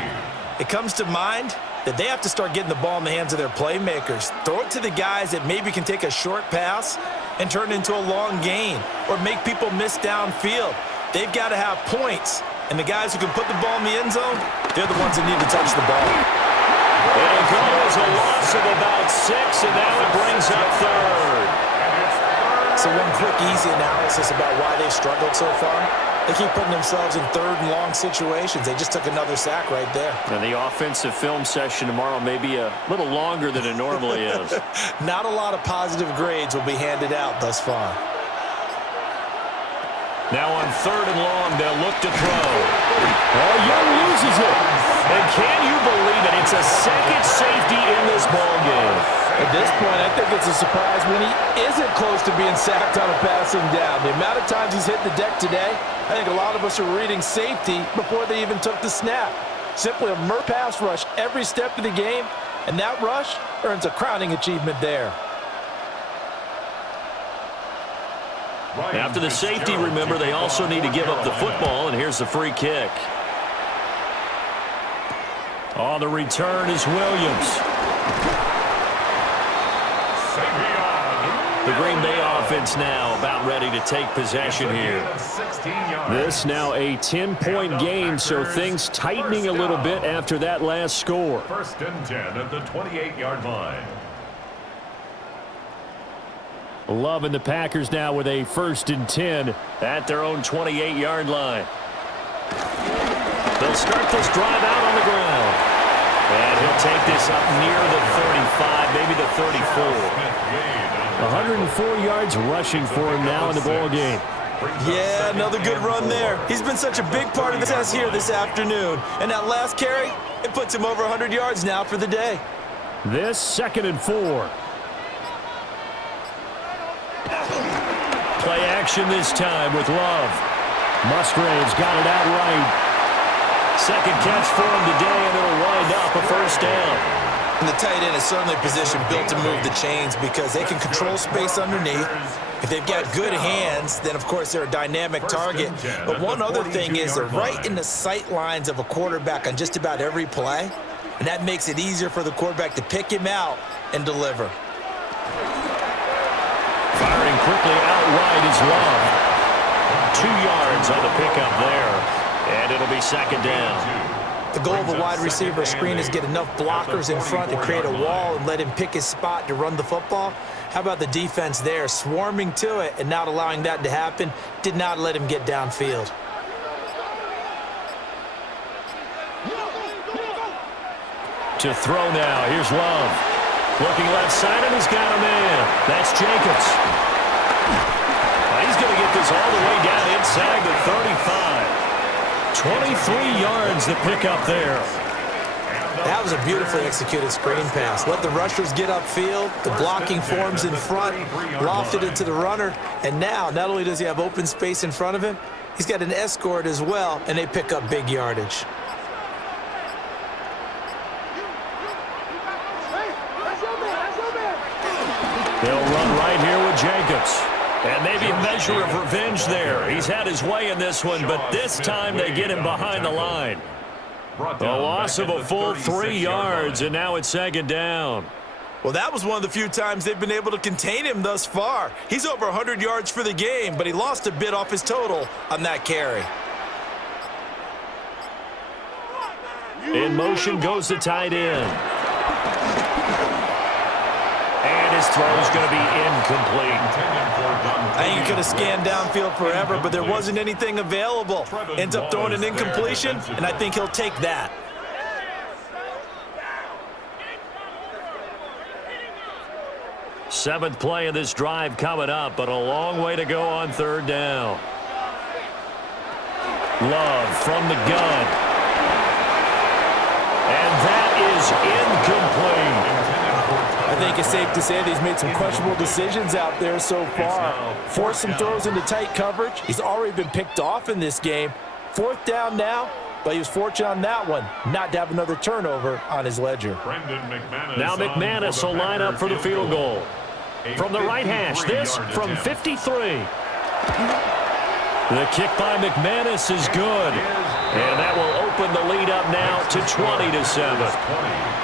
it comes to mind that they have to start getting the ball in the hands of their playmakers. Throw it to the guys that maybe can take a short pass and turn it into a long gain or make people miss downfield. They've got to have points, and the guys who can put the ball in the end zone, they're the ones that need to touch the ball. It'll go as a loss of about 6, and now it brings up third. So one quick, easy analysis about why they've struggled so far. They keep putting themselves in third and long situations. They just took another sack right there. And the offensive film session tomorrow may be a little longer than it normally is. Not a lot of positive grades will be handed out thus far. Now on third and long, they'll look to throw. Oh, Young loses it. And can you believe it? It's a second safety in this ball game. At this point, I think it's a surprise when he isn't close to being sacked on a passing down. The amount of times he's hit the deck today, I think a lot of us are reading safety before they even took the snap. Simply a pass rush every step of the game, and that rush earns a crowning achievement there. After the safety, remember, they also need to give up the football, and here's the free kick. On the return is Williams. The Green Bay offense now about ready to take possession here. This now a 10-point game, so things tightening a little bit after that last score. First and 10 at the 28-yard line. Loving the Packers now with a 1st and 10 at their own 28-yard line. They'll start this drive out on the ground. And he'll take this up near the 35, maybe the 34. 104 yards rushing for him now in the ball game. Yeah, another good run there. He's been such a big part of the success here this afternoon. And that last carry, it puts him over 100 yards now for the day. This 2nd and 4. Play action this time with Love. Musgrave's got it out right. Second catch for him today, and it'll wind up a first down. And the tight end is certainly a position built to move the chains because they can control space underneath. If they've got good hands, then, of course, they're a dynamic target. But one other thing is they're right in the sight lines of a quarterback on just about every play, and that makes it easier for the quarterback to pick him out and deliver. Firing quickly outright is Love. 2 yards on the pickup there, and it'll be 2nd down. The goal of a wide receiver screen is get enough blockers in front to create a wall and let him pick his spot to run the football. How about the defense there, swarming to it and not allowing that to happen? Did not let him get downfield. To throw now, here's Love. Looking left side, and he's got a man. That's Jacobs. He's going to get this all the way down inside the 35. 23 yards to pick up there. That was a beautifully executed screen pass. Let the rushers get upfield. The blocking forms in front. Lofted it to the runner. And now, not only does he have open space in front of him, he's got an escort as well, and they pick up big yardage. They'll run right here with Jacobs. And maybe a measure of revenge there. He's had his way in this one, but this time they get him behind the line. A loss of a full 3 yards, and now it's 2nd down. Well, that was one of the few times they've been able to contain him thus far. He's over 100 yards for the game, but he lost a bit off his total on that carry. In motion goes the tight end. And his throw's going to be incomplete. I think he could have scanned downfield forever, but there wasn't anything available. Ends up throwing an incompletion, and I think he'll take that. Seventh play of this drive coming up, but a long way to go on 3rd down. Love from the gun. And that is incomplete. I think it's safe to say that he's made some questionable decisions out there so far. Forced some throws into tight coverage. He's already been picked off in this game. 4th down now, but he was fortunate on that one not to have another turnover on his ledger. Now McManus will line up for the field goal. From the right hash, this from 53. The kick by McManus is good. And that will open the lead up now to 20-7.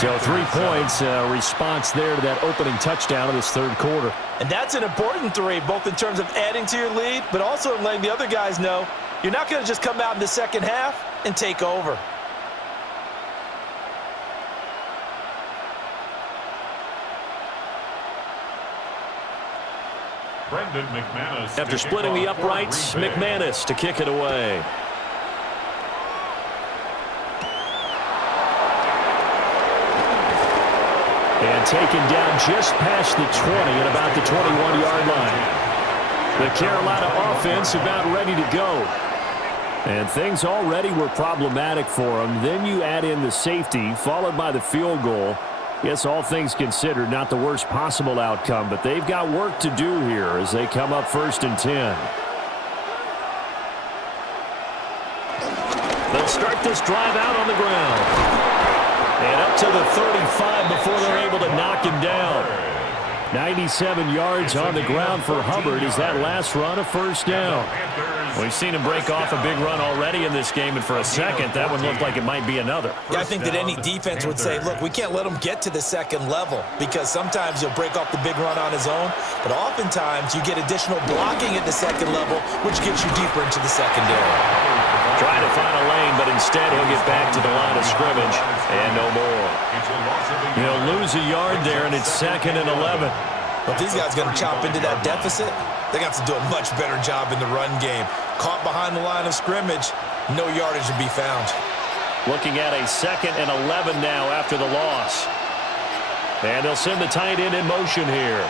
So 3 points, response there to that opening touchdown of this 3rd quarter. And that's an important 3, both in terms of adding to your lead, but also in letting the other guys know you're not going to just come out in the 2nd half and take over. After splitting the uprights, McManus to kick it away. And taken down just past the 20 at about the 21-yard line. The Carolina offense about ready to go. And things already were problematic for them. Then you add in the safety, followed by the field goal. Yes, all things considered, not the worst possible outcome, but they've got work to do here as they come up 1st and 10. They'll start this drive out on the ground. And up to the 35 before they're able to knock him down. 97 yards on the ground for Hubbard. Is that last run a 1st down? We've seen him break off a big run already in this game, and for a second, that one looked like it might be another. Yeah, I think that any defense would say, look, we can't let him get to the second level because sometimes he'll break off the big run on his own, but oftentimes you get additional blocking at the second level, which gets you deeper into the secondary. Trying to find a lane, but instead he'll get back to the line of scrimmage and no more. He'll lose a yard there, and it's 2nd and 11. But these guys going to chop into that deficit, they're going to have to do a much better job in the run game. Caught behind the line of scrimmage, no yardage to be found. Looking at a 2nd and 11 now after the loss. And they'll send the tight end in motion here.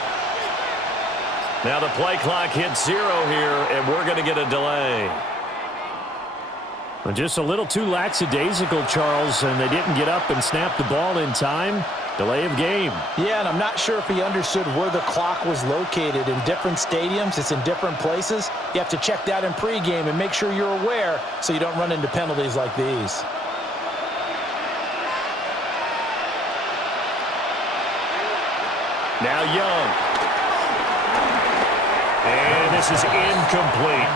Now the play clock hits 0 here, and we're going to get a delay. Just a little too lackadaisical, Charles, and they didn't get up and snap the ball in time. Delay of game. Yeah, and I'm not sure if he understood where the clock was located. In different stadiums, it's in different places. You have to check that in pregame and make sure you're aware so you don't run into penalties like these. Now Young. And this is incomplete.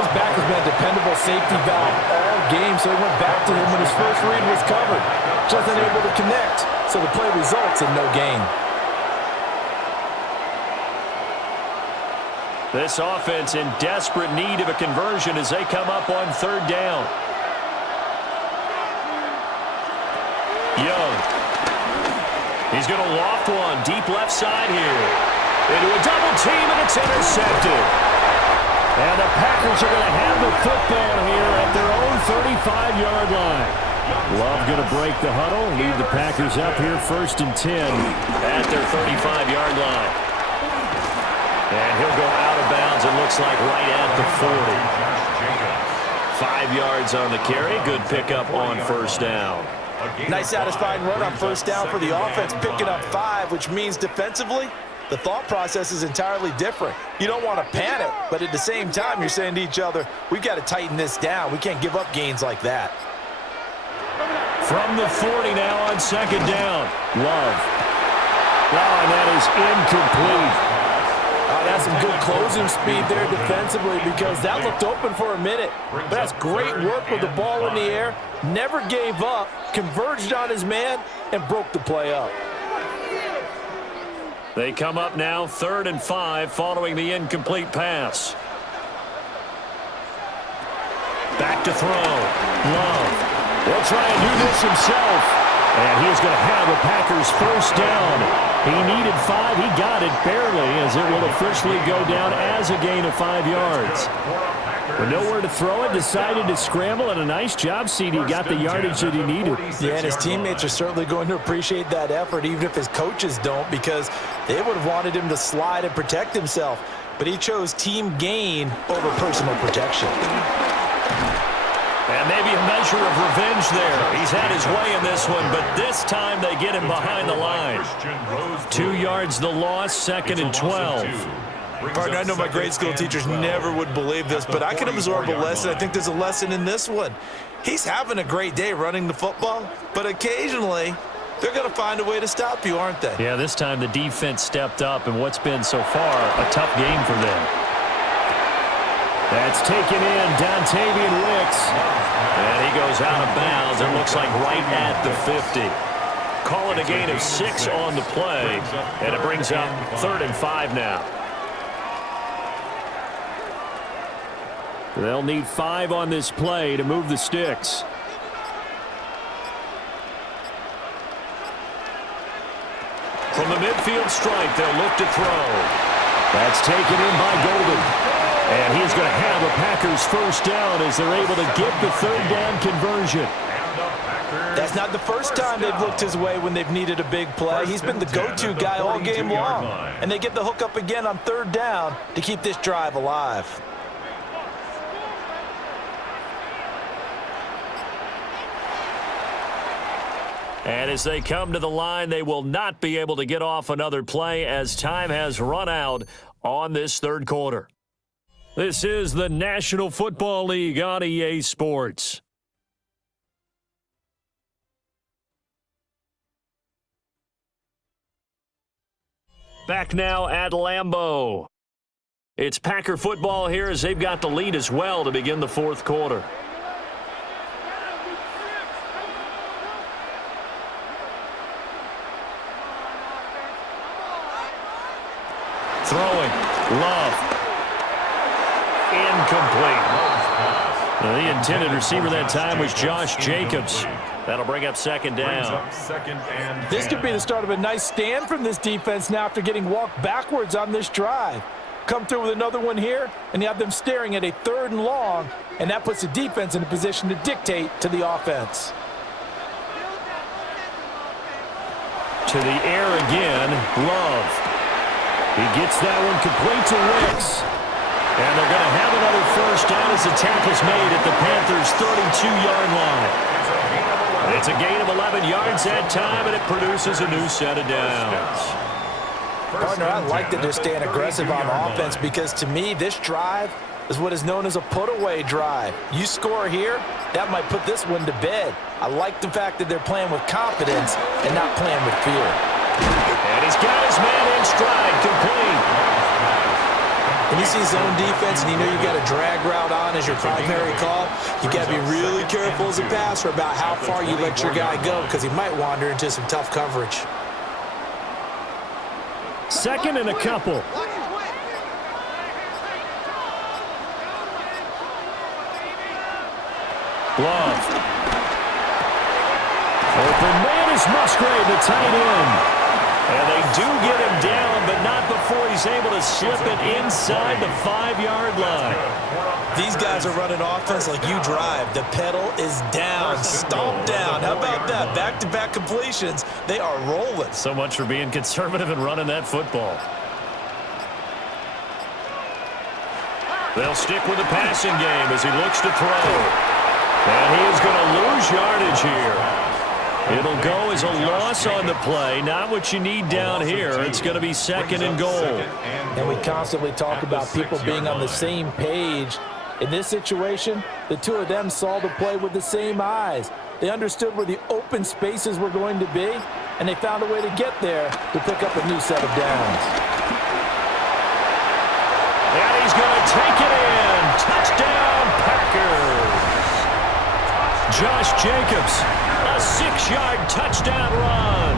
His back has been a dependable safety valve all game, so he went back to him when his first read was covered. Just unable to connect, so the play results in no gain. This offense in desperate need of a conversion as they come up on 3rd down. Young. He's going to loft one deep left side here. Into a double team, and it's intercepted. And the Packers are going to have the football here at their own 35-yard line. Love going to break the huddle, lead the Packers up here 1st and 10 at their 35-yard line. And he'll go out of bounds, it looks like right at the 40. 5 yards on the carry, good pickup on 1st down. Nice satisfying run on 1st down for the offense, picking up 5, which means defensively, the thought process is entirely different. You don't want to panic, but at the same time, you're saying to each other, we've got to tighten this down. We can't give up gains like that. From the 40 now on 2nd down. Love. Oh, and that is incomplete. That's some good closing speed there defensively because that looked open for a minute. But that's great work with the ball in the air. Never gave up, converged on his man, and broke the play up. They come up now 3rd and 5 following the incomplete pass. Back to throw. Love. He'll try and do this himself. And he's going to have the Packers 1st down. He needed 5. He got it barely as it will officially go down as a gain of 5 yards. With nowhere to throw it, decided to scramble, and a nice job, CD. Got the yardage that he needed. Yeah, and his teammates are certainly going to appreciate that effort, even if his coaches don't, because they would have wanted him to slide and protect himself. But he chose team gain over personal protection. And maybe a measure of revenge there. He's had his way in this one, but this time they get him behind the line. 2 yards the loss, 2nd and 12. Partner, I know my grade school teachers never would believe this, but I can absorb a lesson. I think there's a lesson in this one. He's having a great day running the football, but occasionally they're going to find a way to stop you, aren't they? Yeah, this time the defense stepped up in what's been so far a tough game for them. That's taken in, Dontavian Wicks. And he goes out of bounds. It looks like right at the 50. Call it a gain of 6 on the play, and it brings up 3rd and 5 now. They'll need 5 on this play to move the sticks. From the midfield stripe, they'll look to throw. That's taken in by Golden. And he's going to have a Packers first down as they're able to get the third down conversion. That's not the first time they've looked his way when they've needed a big play. He's been the go-to guy all game long. And they get the hook up again on third down to keep this drive alive. And as they come to the line, they will not be able to get off another play as time has run out on this third quarter. This is the National Football League on EA Sports. Back now at Lambeau. It's Packer football here as they've got the lead as well to begin the fourth quarter. Throwing. Love. Incomplete. The intended receiver that time was Josh Jacobs. That'll bring up second down. This could be the start of a nice stand from this defense now after getting walked backwards on this drive. Come through with another one here, and you have them staring at a 3rd and long, and that puts the defense in a position to dictate to the offense. To the air again, Love. He gets that one complete to Wicks. And they're going to have another first down as the tackle's made at the Panthers' 32-yard line. It's a gain of 11 yards that time, and it produces a new set of downs. Partner, I like that they're staying aggressive on offense because, to me, this drive is what is known as a put-away drive. You score here, that might put this one to bed. I like the fact that they're playing with confidence and not playing with fear. And he's got his man in stride, complete. When you see zone defense and you know you got a drag route on as your primary call, you got to be really careful as a passer about how far you let your guy go because he might wander into some tough coverage. Second and a couple. Love. Open man is Musgrave, the tight end. And they do get him down, but not before he's able to slip it inside the 5-yard line. These guys are running offense like you drive. The pedal is down, stomp down. How about that? Back-to-back completions. They are rolling. So much for being conservative and running that football. They'll stick with the passing game as he looks to throw. And he is going to lose yardage here. It'll go as a loss on the play. Not what you need down here. It's going to be second and goal. And we constantly talk about people being on the same page. In this situation, the two of them saw the play with the same eyes. They understood where the open spaces were going to be, and they found a way to get there to pick up a new set of downs. And he's going to take it in. Touchdown, Packers. Josh Jacobs, a 6-yard touchdown run.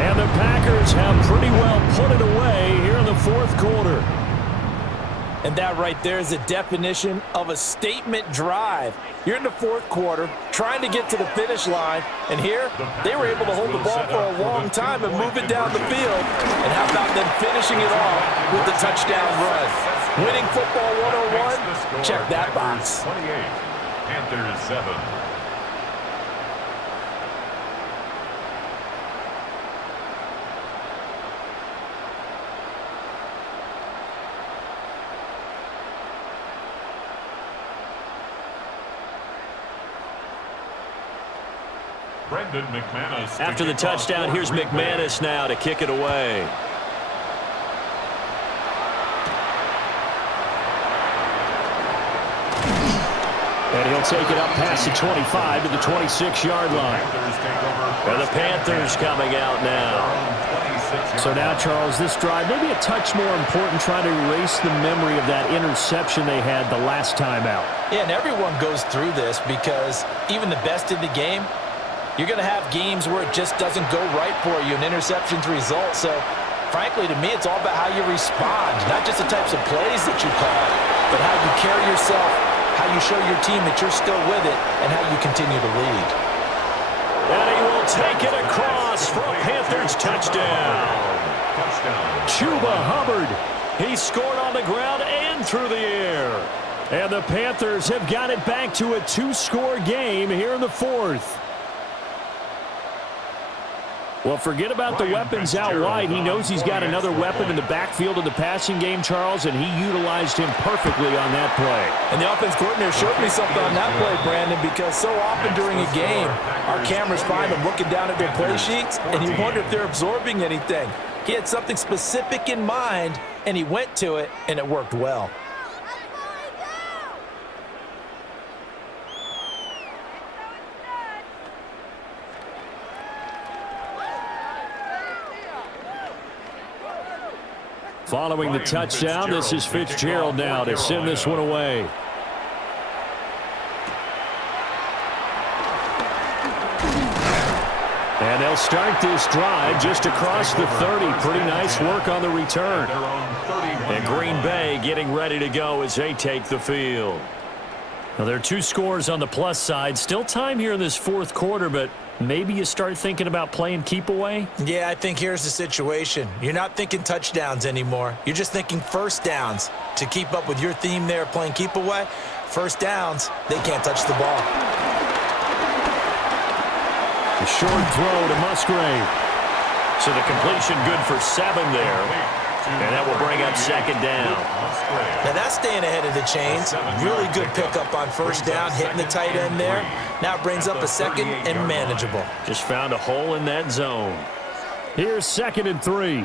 And the Packers have pretty well put it away here in the fourth quarter. And that right there is a definition of a statement drive. You're in the fourth quarter, trying to get to the finish line, and here they were able to hold the ball for a long time and move it down the field. And how about them finishing it off with the touchdown run? Winning football 101? Check that box. 28, Panthers 7. After the touchdown, here's McManus now to kick it away. And he'll take it up past the 25 to the 26-yard line. And the Panthers coming out now. So now, Charles, this drive maybe a touch more important, trying to erase the memory of that interception they had the last time out. Yeah, and everyone goes through this because even the best in the game, you're going to have games where it just doesn't go right for you, and interceptions result. So, frankly, to me, it's all about how you respond, not just the types of plays that you call, but how you carry yourself, how you show your team that you're still with it, and how you continue to lead. And he will take it across for a Panthers touchdown. Chuba Hubbard He scored on the ground and through the air. And the Panthers have got it back to a 2-score game here in the fourth. Well, forget about the weapons out wide. He knows he's got another weapon in the backfield of the passing game, Charles, and he utilized him perfectly on that play. And the offense coordinator showed me something on that play, Brandon, because so often during a game, our cameras find them looking down at their play sheets, and you wonder if they're absorbing anything. He had something specific in mind, and he went to it, and it worked well. Following the touchdown, this is Fitzgerald now to send this one away. And they'll start this drive just across the 30. Pretty nice work on the return. And Green Bay getting ready to go as they take the field. Now, there are 2 scores on the plus side. Still time here in this fourth quarter, but maybe you start thinking about playing keep away? Yeah, I think here's the situation. You're not thinking touchdowns anymore. You're just thinking first downs. To keep up with your theme there, playing keep away, first downs, they can't touch the ball. A short throw to Musgrave. So the completion good for 7 there. And that will bring up second down. Now that's staying ahead of the chains. Really good pickup on first down, hitting the tight end there. Now it brings up a second and manageable. Just found a hole in that zone. Here's 2nd and 3.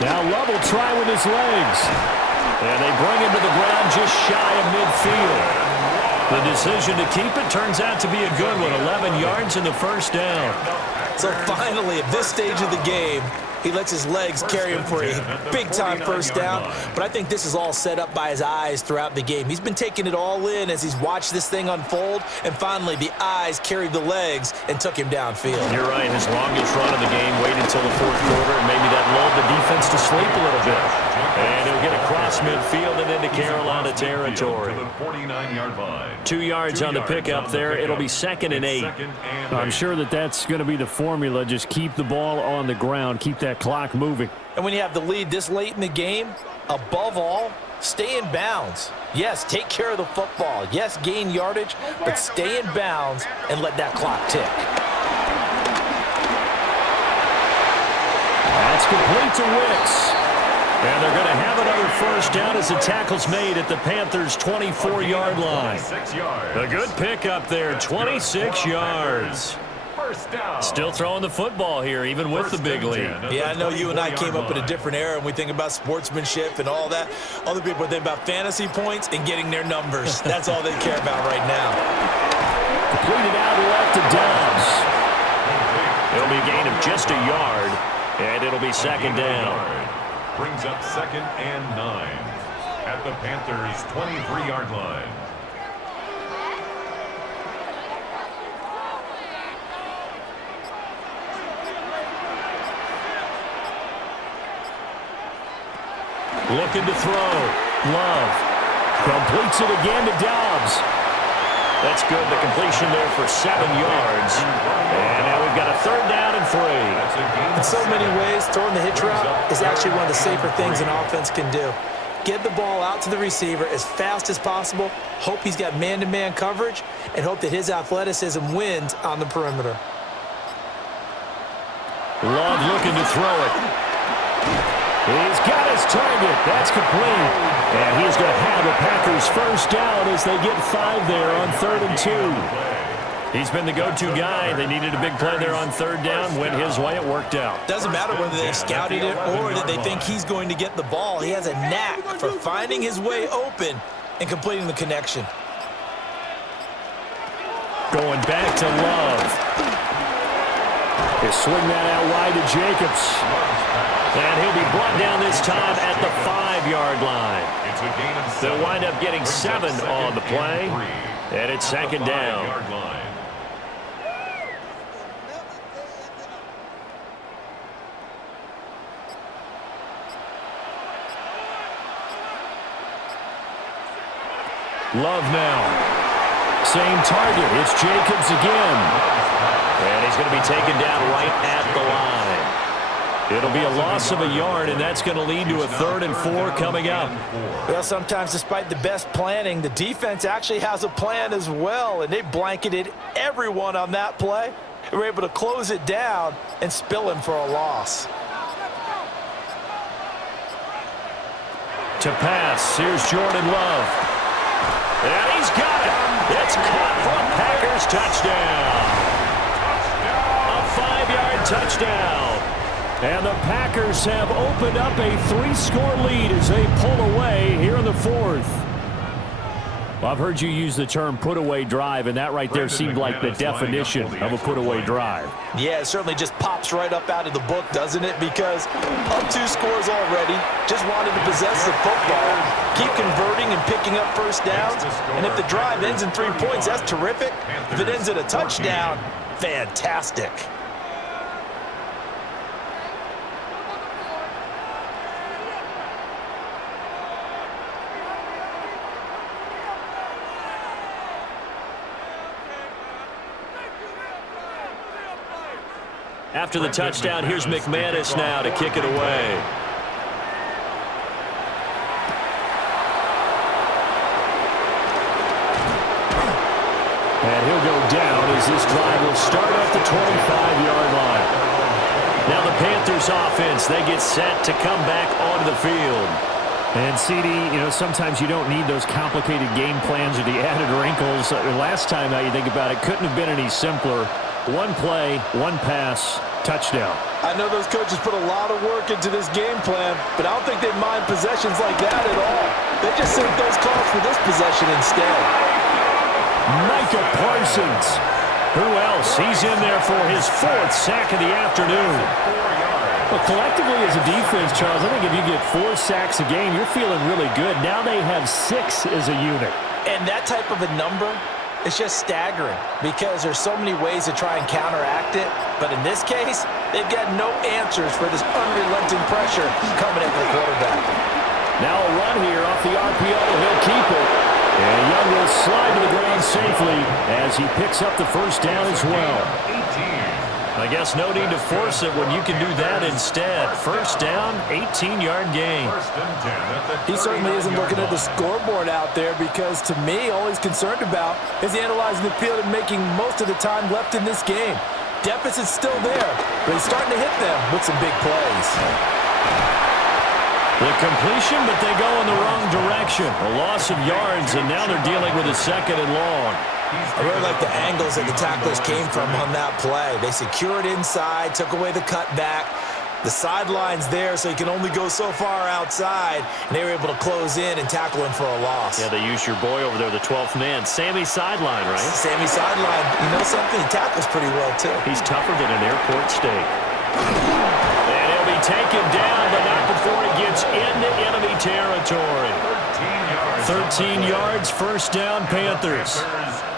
Now Love will try with his legs. And they bring him to the ground just shy of midfield. The decision to keep it turns out to be a good one. 11 yards in the first down. So finally, at this stage of the game, he lets his legs carry him for a big-time first down. But I think this is all set up by his eyes throughout the game. He's been taking it all in as he's watched this thing unfold. And finally, the eyes carried the legs and took him downfield. You're right. His longest run of the game waited until the fourth quarter, and maybe that lulled the defense to sleep a little bit. And he'll get across midfield and into Carolina territory. 2 yards on the pickup there. It'll be 2nd and 8. I'm sure that's going to be the formula. Just keep the ball on the ground. Keep that clock moving. And when you have the lead this late in the game, above all, stay in bounds. Yes, take care of the football. Yes, gain yardage, but stay in bounds and let that clock tick. That's complete to Wicks. And they're going to have another first down as the tackle's made at the Panthers' 24-yard line. A good pickup there, 26 yards. Still throwing the football here, even with the big lead. Yeah, I know you and I came up in a different era, and we think about sportsmanship and all that. Other people think about fantasy points and getting their numbers. That's all they care about right now. Completed out left to Dobbs. It'll be a gain of just a yard, and it'll be second down. Brings up 2nd and 9 at the Panthers' 23-yard line. Looking to throw. Love completes it again to Dobbs. That's good. The completion there for 7 yards. And now we've got a 3rd down and 3. In so many ways, throwing the hitch route is actually one of the safer things an offense can do. Get the ball out to the receiver as fast as possible, hope he's got man-to-man coverage, and hope that his athleticism wins on the perimeter. Love looking to throw it. He's got his target. That's complete. And he's going to have the Packers first down as they get 5 there on 3rd and 2. He's been the go-to guy. They needed a big play there on 3rd down. Went his way. It worked out. Doesn't matter whether they scouted it or that they think he's going to get the ball. He has a knack for finding his way open and completing the connection. Going back to Love. They swing that out wide to Jacobs. And he'll be brought down this time at the 5-yard line. They'll wind up getting 7 on the play. And it's second down. Love now. Same target. It's Jacobs again. And he's going to be taken down right at the line. It'll be a loss of a yard, and that's going to lead to a 3rd and 4 coming up. Well, sometimes despite the best planning, the defense actually has a plan as well, and they blanketed everyone on that play. They were able to close it down and spill him for a loss. To pass, here's Jordan Love. And he's got it. It's caught for a Packers touchdown. A 5-yard touchdown. And the Packers have opened up a 3-score lead as they pull away here in the 4th. Well, I've heard you use the term put-away drive, and that right there seemed like the definition of a put-away drive. Yeah, it certainly just pops right up out of the book, doesn't it? Because up 2 scores already, just wanted to possess the football, keep converting and picking up first downs. And if the drive ends in 3 points, that's terrific. If it ends in a touchdown, fantastic. After the touchdown, here's McManus now to kick it away. And he'll go down as this drive will start at the 25-yard line. Now the Panthers offense, they get set to come back onto the field. And CD, sometimes you don't need those complicated game plans or the added wrinkles. Last time, now you think about it, couldn't have been any simpler. 1 play, 1 pass, touchdown. I know those coaches put a lot of work into this game plan, but I don't think they mind possessions like that at all. They just sent those calls for this possession instead. Micah Parsons. Who else? He's in there for his 4th sack of the afternoon. Well, collectively as a defense, Charles, I think if you get 4 sacks a game, you're feeling really good. Now they have 6 as a unit. And that type of a number, it's just staggering because there's so many ways to try and counteract it. But in this case, they've got no answers for this unrelenting pressure coming at the quarterback. Now a run here off the RPO. He'll keep it. And Young will slide to the ground safely as he picks up the first down as well. I guess no need to force it when you can do that instead. First down, 18-yard gain. He certainly isn't looking at the scoreboard out there because, to me, all he's concerned about is analyzing the field and making most of the time left in this game. Deficit's still there, but he's starting to hit them with some big plays. The completion, but they go in the wrong direction. A loss of yards, and now they're dealing with a 2nd and long. I really like the angles that the tacklers came from on that play. They secured inside, took away the cutback. The sideline's there, so he can only go so far outside, and they were able to close in and tackle him for a loss. Yeah, they used your boy over there, the 12th man. Sammy sideline, right? Sammy sideline. You know something? He tackles pretty well, too. He's tougher than an airport steak. And he'll be taken down, but not before he gets into enemy territory. 13 yards, first down, Panthers.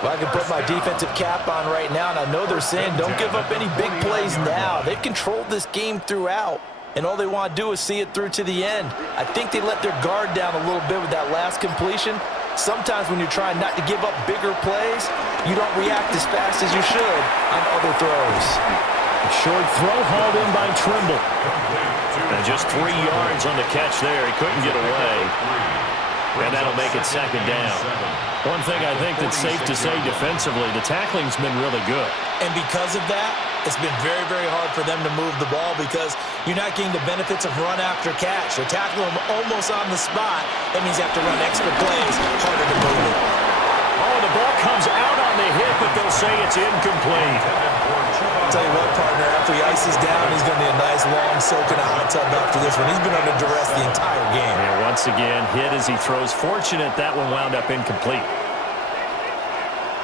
Well, I can put my defensive cap on right now, and I know they're saying don't give up any big plays now. They've controlled this game throughout, and all they want to do is see it through to the end. I think they let their guard down a little bit with that last completion. Sometimes when you're trying not to give up bigger plays, you don't react as fast as you should on other throws. A short throw hauled in by Trimble. And just 3 yards on the catch there. He couldn't get away. And that'll make it 2nd down. One thing I think that's safe to say defensively, the tackling's been really good. And because of that, it's been very, very hard for them to move the ball because you're not getting the benefits of run after catch. They're tackling them almost on the spot. That means you have to run extra plays, harder to move it. Oh, the ball comes out on the hit, but they'll say it's incomplete. I'll tell you what, partner, after he ices down, he's going to need a nice, long soak in a hot tub after this one. He's been under duress the entire game. And once again, hit as he throws. Fortunate that one wound up incomplete.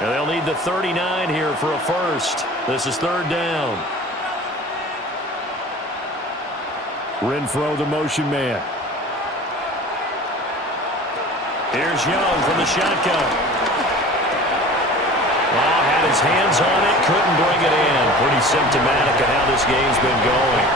And they'll need the 39 here for a first. This is 3rd down. Renfro, the motion man. Here's Young from the shotgun. Had his hands on it, couldn't bring it in. Pretty symptomatic of how this game's been going.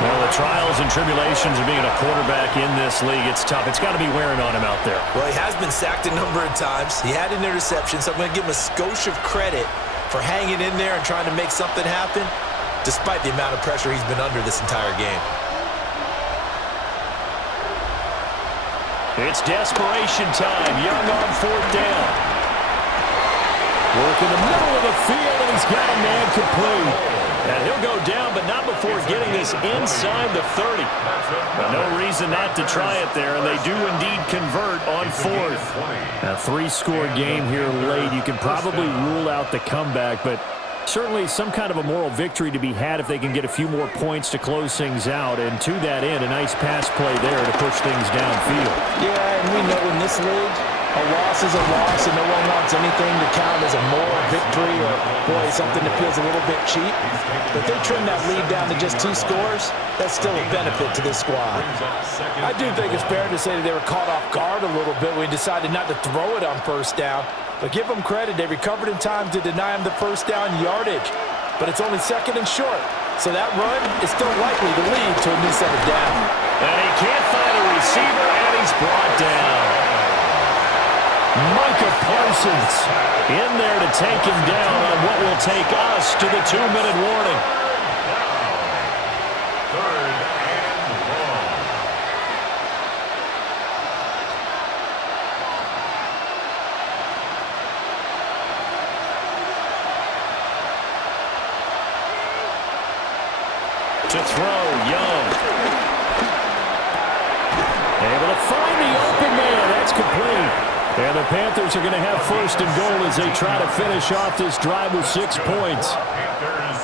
Well, the trials and tribulations of being a quarterback in this league, it's tough. It's got to be wearing on him out there. Well, he has been sacked a number of times. He had an interception, so I'm going to give him a skosh of credit for hanging in there and trying to make something happen, despite the amount of pressure he's been under this entire game. It's desperation time. Young on 4th down. Work in the middle of the field, and he's got a man complete. And he'll go down, but not before getting this inside the 30. But no reason not to try it there, and they do indeed convert on 4th. A 3-score game here late. You can probably rule out the comeback, but certainly some kind of a moral victory to be had if they can get a few more points to close things out. And to that end, a nice pass play there to push things downfield. Yeah, and we know in this league, a loss is a loss, and no one wants anything to count as a moral victory or, boy, something that feels a little bit cheap. But if they trim that lead down to just 2 scores, that's still a benefit to this squad. I do think it's fair to say that they were caught off guard a little bit when we decided not to throw it on 1st down. But give them credit, they recovered in time to deny him the 1st down yardage. But it's only 2nd and short, so that run is still likely to lead to a new set of down. And he can't find a receiver, and he's brought down. Micah Parsons in there to take him down on what will take us to the 2-minute warning. 3rd and long. To throw, Young. Able to find the open man. That's complete. And the Panthers are going to have 1st and goal as they try to finish off this drive with 6 points.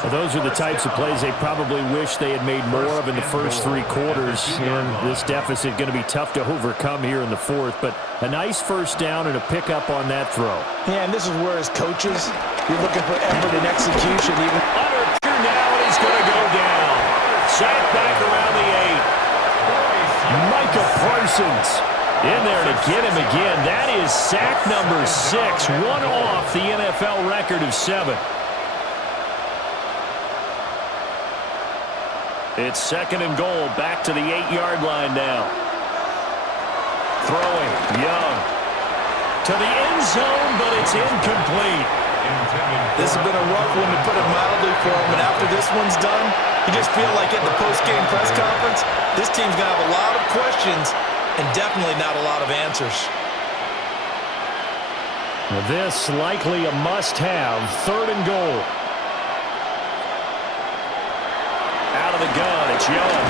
Well, those are the types of plays they probably wish they had made more of in the first 3 quarters. And this deficit going to be tough to overcome here in the 4th. But a nice 1st down and a pickup on that throw. Yeah, and this is where, as coaches, you're looking for effort and execution. Even under pressure now, and he's going to go down. Sacked back around the 8. Micah Parsons in there to get him again. That is sack number 6, one off the NFL record of 7. It's 2nd and goal, back to the 8-yard line now. Throwing, Young. To the end zone, but it's incomplete. this has been a rough one, to put it mildly, for him. And after this one's done, you just feel like at the post-game press conference, this team's going to have a lot of questions and definitely not a lot of answers. This likely a must-have. 3rd and goal. Out of the gun, it's Young.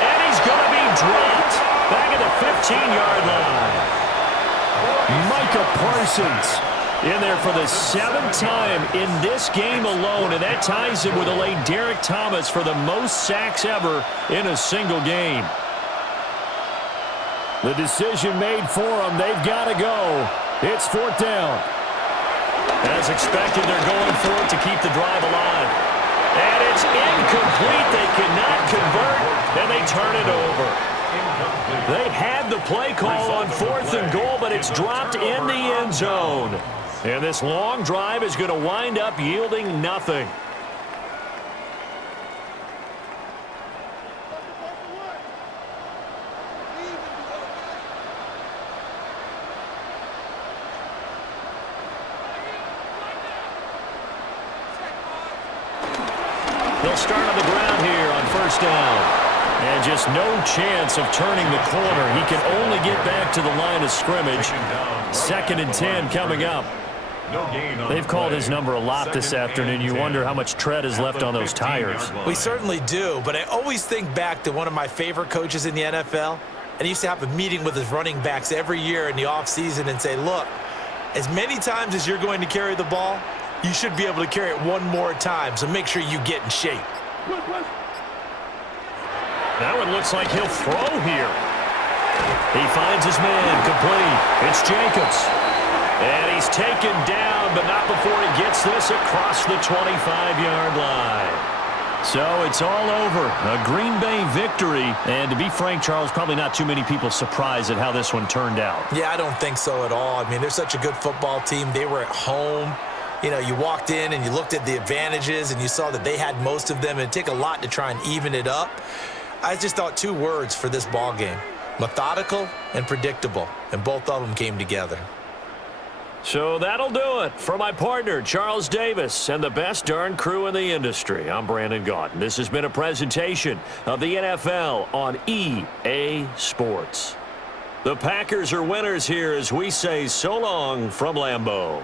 And he's going to be dropped. Back at the 15-yard line. Micah Parsons in there for the 7th time in this game alone, and that ties him with a late Derek Thomas for the most sacks ever in a single game. The decision made for them. They've got to go. It's 4th down. As expected, they're going for it to keep the drive alive. And it's incomplete. They cannot convert, and they turn it over. They had the play call on 4th and goal, but it's dropped in the end zone. And this long drive is going to wind up yielding nothing. They'll start on the ground here on 1st down. And just no chance of turning the corner. He can only get back to the line of scrimmage. 2nd and 10 coming up. They've called his number a lot this afternoon. You wonder how much tread is left on those tires. We certainly do, but I always think back to one of my favorite coaches in the NFL, and he used to have a meeting with his running backs every year in the offseason and say, look, as many times as you're going to carry the ball, you should be able to carry it one more time, so make sure you get in shape. Now it looks like he'll throw here. He finds his man complete. It's Jacobs. And he's taken down, but not before he gets this across the 25-yard line. So it's all over. A Green Bay victory. And to be frank, Charles, probably not too many people surprised at how this one turned out. Yeah, I don't think so at all. I mean, they're such a good football team. They were at home. You know, you walked in and you looked at the advantages and you saw that they had most of them. It'd take a lot to try and even it up. I just thought 2 words for this ball game: methodical and predictable. And both of them came together. So that'll do it. For my partner, Charles Davis, and the best darn crew in the industry, I'm Brandon Gaudin. This has been a presentation of the NFL on EA Sports. The Packers are winners here as we say so long from Lambeau.